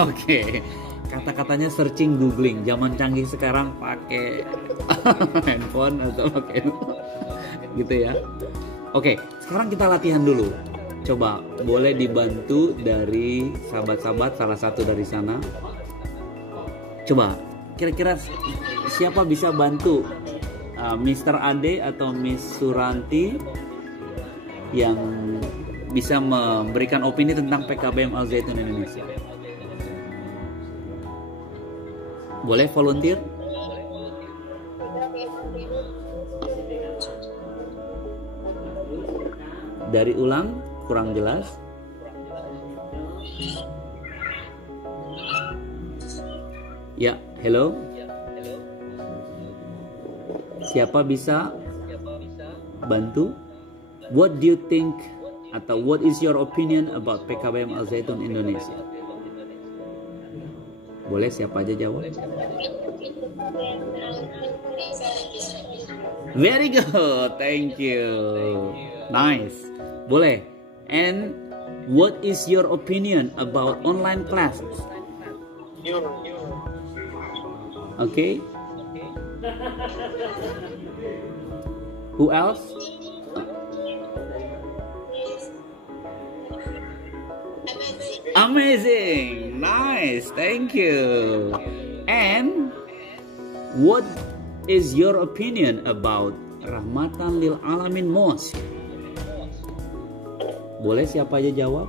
Oke. Kata-katanya searching, googling. Zaman canggih sekarang pakai handphone atau pakai gitu ya. Oke, sekarang kita latihan dulu. Coba boleh dibantu dari sahabat-sahabat salah satu dari sana. Coba kira-kira siapa bisa bantu Mr. Ade atau Miss Suranti yang bisa memberikan opini tentang PKBM Al Zaitun Indonesia? Boleh volunteer? Dari ulang, kurang jelas. Ya, hello. Siapa bisa bantu? What do you think atau what is your opinion about PKBM Al Zaitun Indonesia? Boleh siapa aja jawab? Very good, thank you. Nice. Boleh. And what is your opinion about online classes? Okay. Who else? Amazing. Nice. Thank you. And what is your opinion about Rahmatan Lil Alamin Mosque? Boleh siapa aja jawab?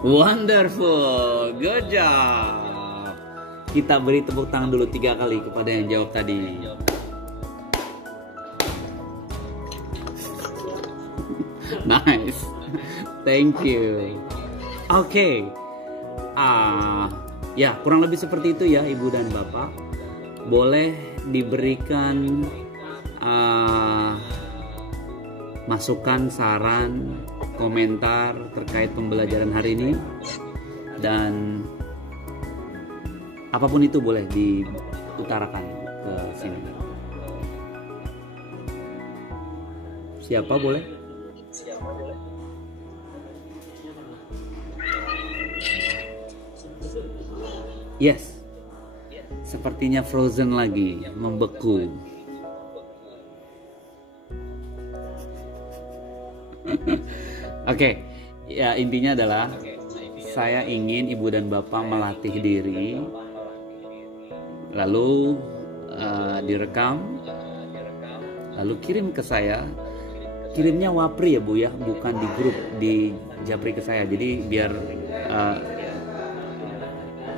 Wonderful, good job. Kita beri tepuk tangan dulu 3 kali kepada yang jawab tadi. Nice, thank you. Oke, ya kurang lebih seperti itu ya Ibu dan Bapak. Boleh diberikan masukan, saran, komentar terkait pembelajaran hari ini, dan apapun itu boleh diutarakan ke sini. Siapa boleh? Yes, sepertinya frozen lagi, membeku. Oke, ya intinya adalah saya ingin Ibu dan Bapak melatih diri, lalu direkam, lalu kirim ke saya. Kirimnya Wapri ya Bu ya, bukan di grup, di Japri ke saya. Jadi biar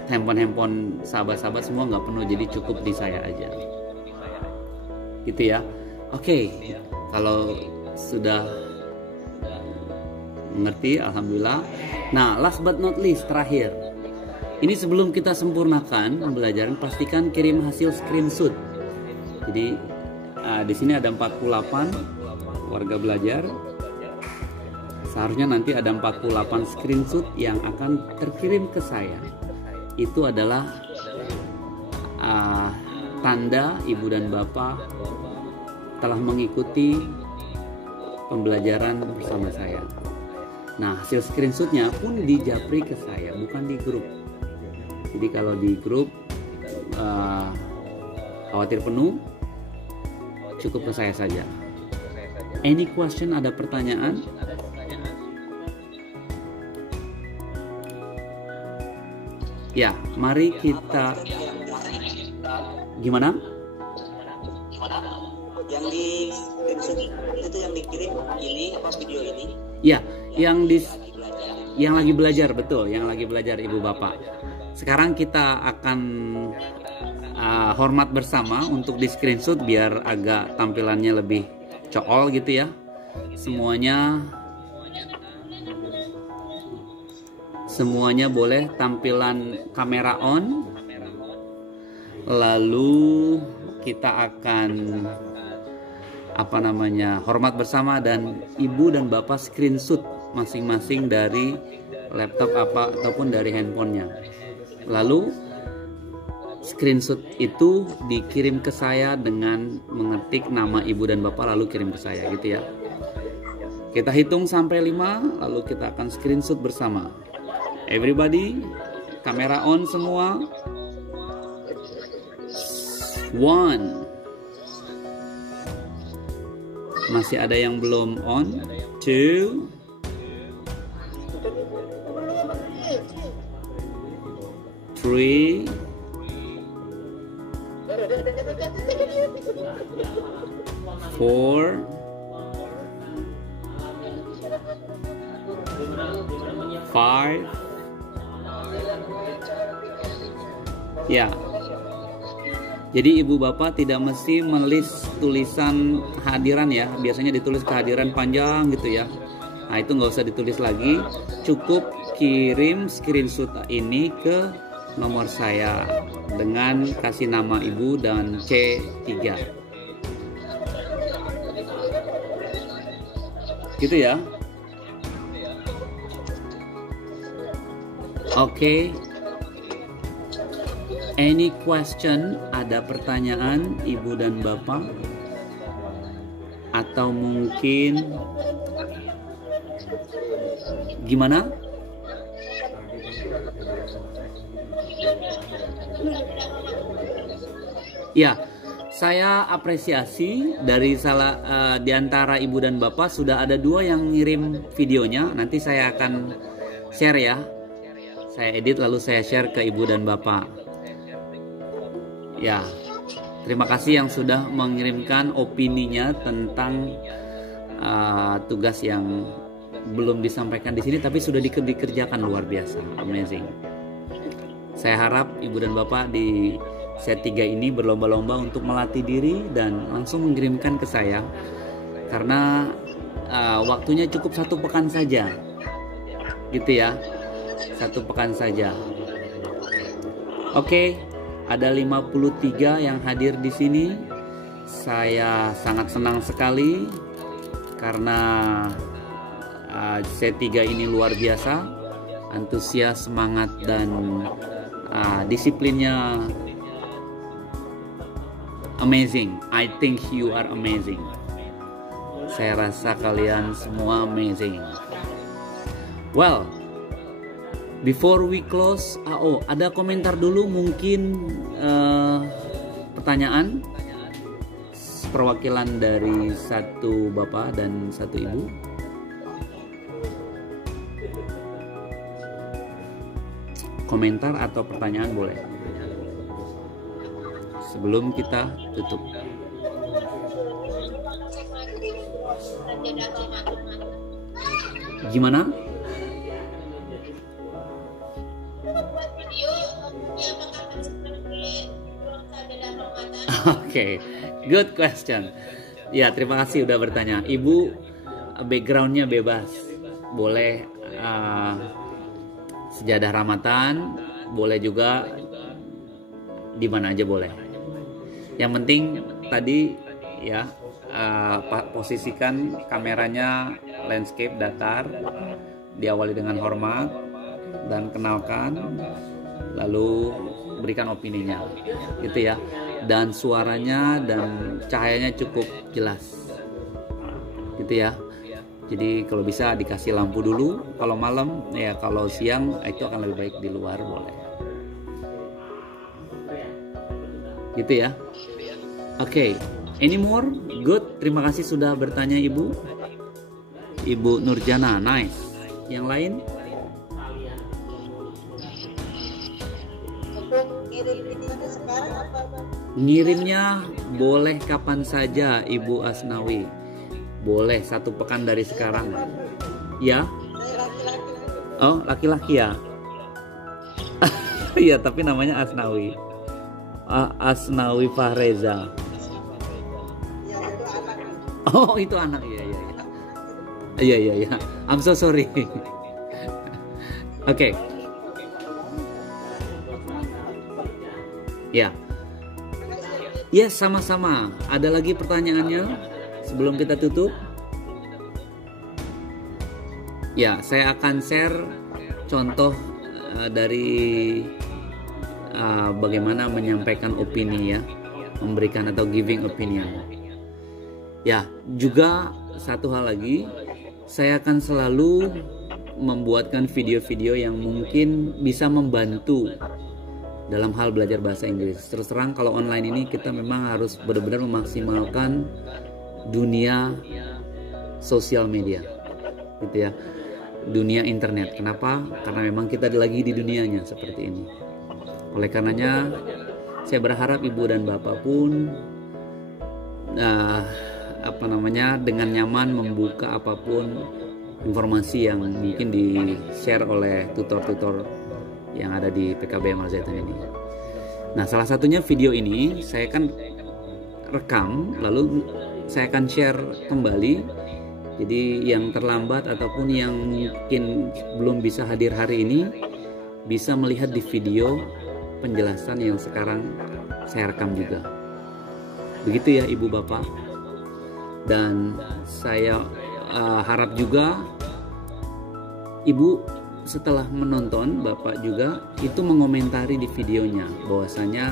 handphone sahabat-sahabat semua nggak penuh, jadi cukup di saya aja. Gitu ya. Oke, kalau sudah mengerti, alhamdulillah. Nah, last but not least, terakhir. Ini sebelum kita sempurnakan pembelajaran, pastikan kirim hasil screenshot. Jadi di sini ada 48 warga belajar. Seharusnya nanti ada 48 screenshot yang akan terkirim ke saya. Itu adalah tanda Ibu dan Bapak telah mengikuti pembelajaran bersama saya. Nah, hasil screenshotnya pun di Japri ke saya, bukan di grup. Jadi kalau di grup khawatir penuh, cukup ke saya saja. Any question, ada pertanyaan? Ya, mari kita. Gimana? Yang di screenshot itu yang dikirim ini apa video ini? Ya, yang Lagi belajar. yang lagi belajar, betul, yang lagi belajar Ibu Bapak. Sekarang kita akan hormat bersama untuk di screenshot biar agak tampilannya lebih cool gitu ya. Semuanya boleh tampilan kamera on. Lalu kita akan hormat bersama dan Ibu dan Bapak screenshot masing-masing dari laptop ataupun dari handphonenya. Lalu screenshot itu dikirim ke saya dengan mengetik nama Ibu dan Bapak lalu kirim ke saya gitu ya. Kita hitung sampai 5 lalu kita akan screenshot bersama. Everybody, kamera on semua. 1. Masih ada yang belum on. 2. 3. 4. 5. Ya. Jadi Ibu Bapak tidak mesti menulis tulisan hadiran ya. Biasanya ditulis kehadiran panjang gitu ya. Nah itu nggak usah ditulis lagi. Cukup kirim screenshot ini ke nomor saya dengan kasih nama Ibu dan C3. Gitu ya. Oke. Any question? Ada pertanyaan Ibu dan Bapak? Atau mungkin gimana? Ya, saya apresiasi dari di antara Ibu dan Bapak sudah ada 2 yang ngirim videonya. Nanti saya akan share ya. Saya edit lalu saya share ke Ibu dan Bapak. Ya, terima kasih yang sudah mengirimkan opininya tentang tugas yang belum disampaikan di sini tapi sudah dikerjakan luar biasa, amazing. Saya harap Ibu dan Bapak di set 3 ini berlomba-lomba untuk melatih diri dan langsung mengirimkan ke saya karena waktunya cukup 1 pekan saja, gitu ya, 1 pekan saja. Oke. Ada 53 yang hadir di sini. Saya sangat senang sekali karena C3 ini luar biasa, antusias, semangat dan disiplinnya amazing. I think you are amazing. Saya rasa kalian semua amazing. Well, before we close, ada komentar dulu mungkin pertanyaan perwakilan dari 1 Bapak dan 1 Ibu. Komentar atau pertanyaan boleh. Sebelum kita tutup. Gimana? Oke, good question. Ya, terima kasih udah bertanya. Ibu, backgroundnya bebas. Boleh sejadah Ramadan, boleh juga di mana aja boleh. Yang penting tadi ya posisikan kameranya landscape datar, diawali dengan hormat dan kenalkan, lalu berikan opininya, gitu ya. Dan suaranya dan cahayanya cukup jelas, gitu ya. Jadi kalau bisa dikasih lampu dulu kalau malam, ya kalau siang itu akan lebih baik di luar, boleh. Gitu ya. Oke, any more? Good. Terima kasih sudah bertanya Ibu. Ibu Nurjana, nice. Yang lain? Ngirimnya boleh kapan saja Ibu Asnawi. Boleh 1 pekan dari sekarang. Ya? Oh, laki-laki ya? Iya, tapi namanya Asnawi. Asnawi Fahreza. Oh, itu anak. Iya. I'm so sorry. Oke. Ya. Yes, sama-sama. Ada lagi pertanyaannya sebelum kita tutup? Ya, saya akan share contoh dari bagaimana menyampaikan opini ya, memberikan atau giving opinion. Ya, juga satu hal lagi, saya akan selalu membuatkan video-video yang mungkin bisa membantu dalam hal belajar bahasa Inggris. Terus terang kalau online ini kita memang harus benar-benar memaksimalkan dunia sosial media, gitu ya, dunia internet. Kenapa? Karena memang kita lagi di dunianya seperti ini. Oleh karenanya, saya berharap ibu dan bapak pun dengan nyaman membuka apapun informasi yang mungkin di-share oleh tutor-tutor yang ada di PKBM Al-Zaitun ini. Nah, salah satunya video ini saya kan rekam, lalu saya akan share kembali. Jadi yang terlambat ataupun yang mungkin belum bisa hadir hari ini bisa melihat di video penjelasan yang sekarang saya rekam juga. Begitu ya ibu bapak. Dan saya harap juga ibu setelah menonton, bapak juga itu mengomentari di videonya bahwasanya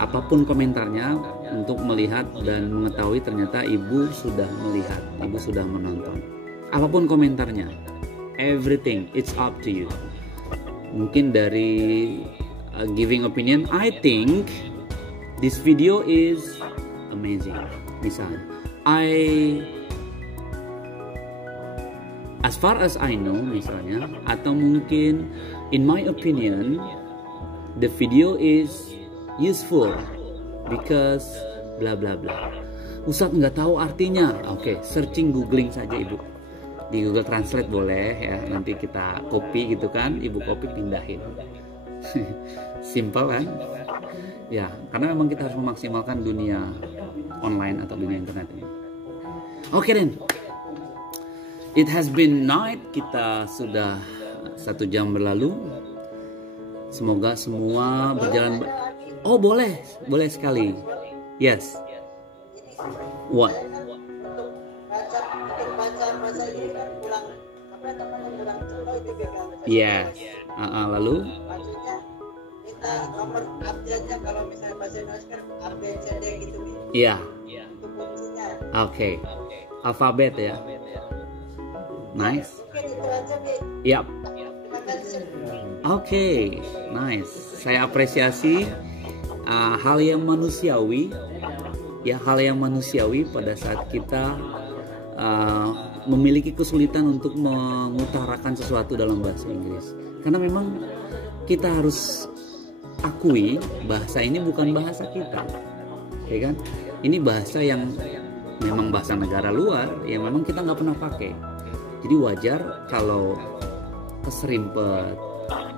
apapun komentarnya untuk melihat dan mengetahui ternyata ibu sudah melihat, ibu sudah menonton. Apapun komentarnya, everything it's up to you. Mungkin dari giving opinion, I think this video is amazing. Misalnya, as far as I know misalnya, atau mungkin in my opinion the video is useful because bla bla bla. Ustadz nggak tahu artinya. Oke, searching, googling saja ibu di Google Translate boleh ya, nanti kita copy gitu kan, ibu copy pindahin. Simple kan ya, karena memang kita harus memaksimalkan dunia online atau dunia internet ini. Oke then, it has been night. Kita sudah 1 jam berlalu. Semoga semua berjalan. Oh boleh sekali. Yes. What? Yes. Lalu? Kita nomor abjadnya kalau misalnya bahasa Indonesia ABCD gitu. Iya. Itu kuncinya. Oke. Alfabet ya. Nice. Mungkin itu aja, Bi. Yap. Terima kasih. Oke, nice. Saya apresiasi hal yang manusiawi, ya, hal yang manusiawi pada saat kita memiliki kesulitan untuk mengutarakan sesuatu dalam bahasa Inggris. Karena memang kita harus akui bahasa ini bukan bahasa kita, ya kan? Ini bahasa yang memang bahasa negara luar yang memang kita nggak pernah pakai. Jadi wajar kalau keserimpet,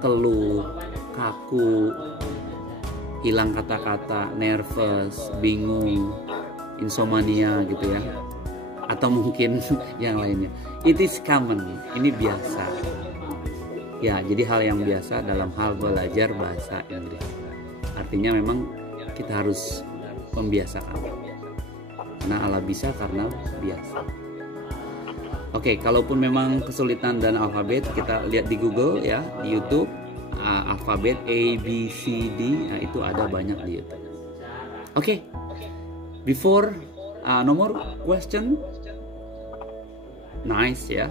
keluh, kaku, hilang kata-kata, nervous, bingung, insomnia gitu ya, atau mungkin yang lainnya. It is common, ini biasa. Ya, jadi hal yang biasa dalam hal belajar bahasa Inggris. Artinya memang kita harus membiasakan. Karena Allah bisa karena biasa. Oke, kalaupun memang kesulitan dan alfabet, kita lihat di Google ya, di YouTube. Alfabet A, B, C, D, nah itu ada banyak di YouTube. Oke, before no more question. Nice ya.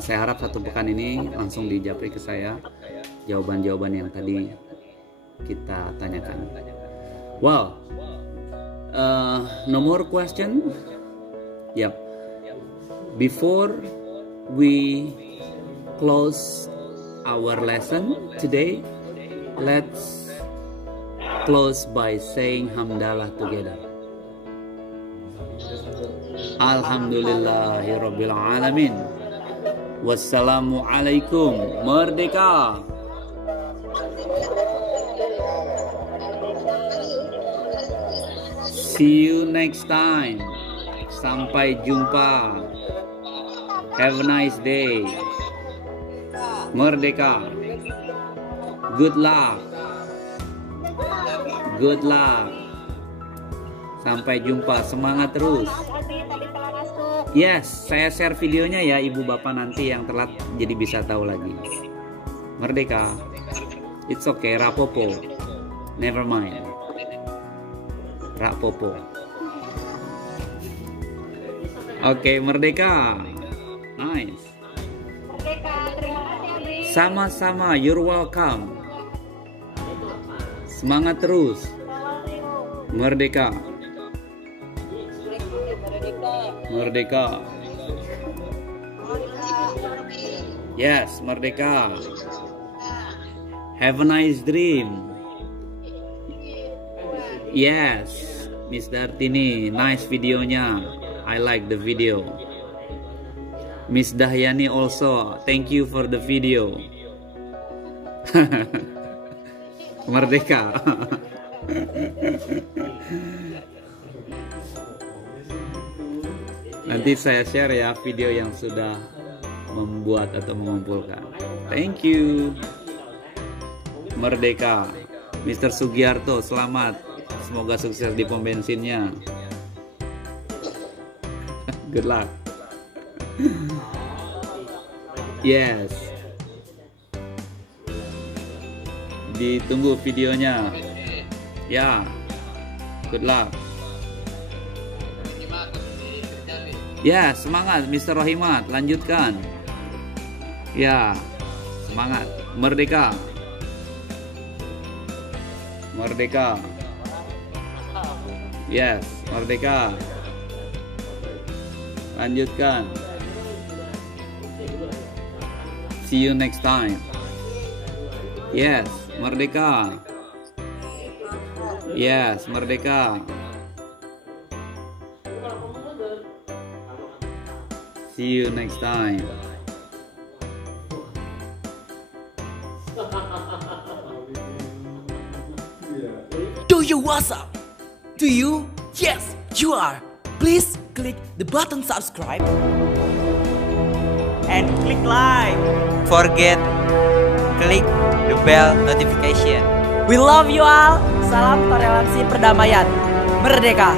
Saya harap 1 pekan ini langsung dijapri ke saya jawaban-jawaban yang tadi kita tanyakan. Wow, no more question. Yep. Before we close our lesson today, let's close by saying hamdalah together. Alhamdulillahirabbil alamin. Wassalamualaikum. Merdeka. See you next time. Sampai jumpa. Have a nice day. Merdeka. Good luck. Good luck. Sampai jumpa. Semangat terus. Yes, saya share videonya ya ibu bapak nanti yang telat jadi bisa tahu lagi. Merdeka. It's okay, rapopo. Never mind. Rapopo. Oke, merdeka. Nice. Merdeka, terima kasih Abi. Sama-sama, you're welcome. Semangat terus. Merdeka. Merdeka. Yes, merdeka. Have a nice dream. Yes, Miss Dartini, nice videonya. I like the video. Miss Dahyani also, thank you for the video. Merdeka. Nanti saya share ya video yang sudah membuat atau mengumpulkan. Thank you. Merdeka. Mr. Sugiarto, selamat. Semoga sukses di pom bensinnya. Good luck. Yes. Ditunggu videonya. Ya. Good luck. Ya, semangat Mr. Rohimat, lanjutkan. Ya, semangat. Merdeka. Merdeka. Yes, merdeka. Lanjutkan. See you next time. Yes, merdeka. Yes, merdeka. See you next time. Do you WhatsApp? Do you? Yes, you are. Please click the button subscribe and click like. Forget click the bell notification. We love you all. Salam toleransi perdamaian. Merdeka.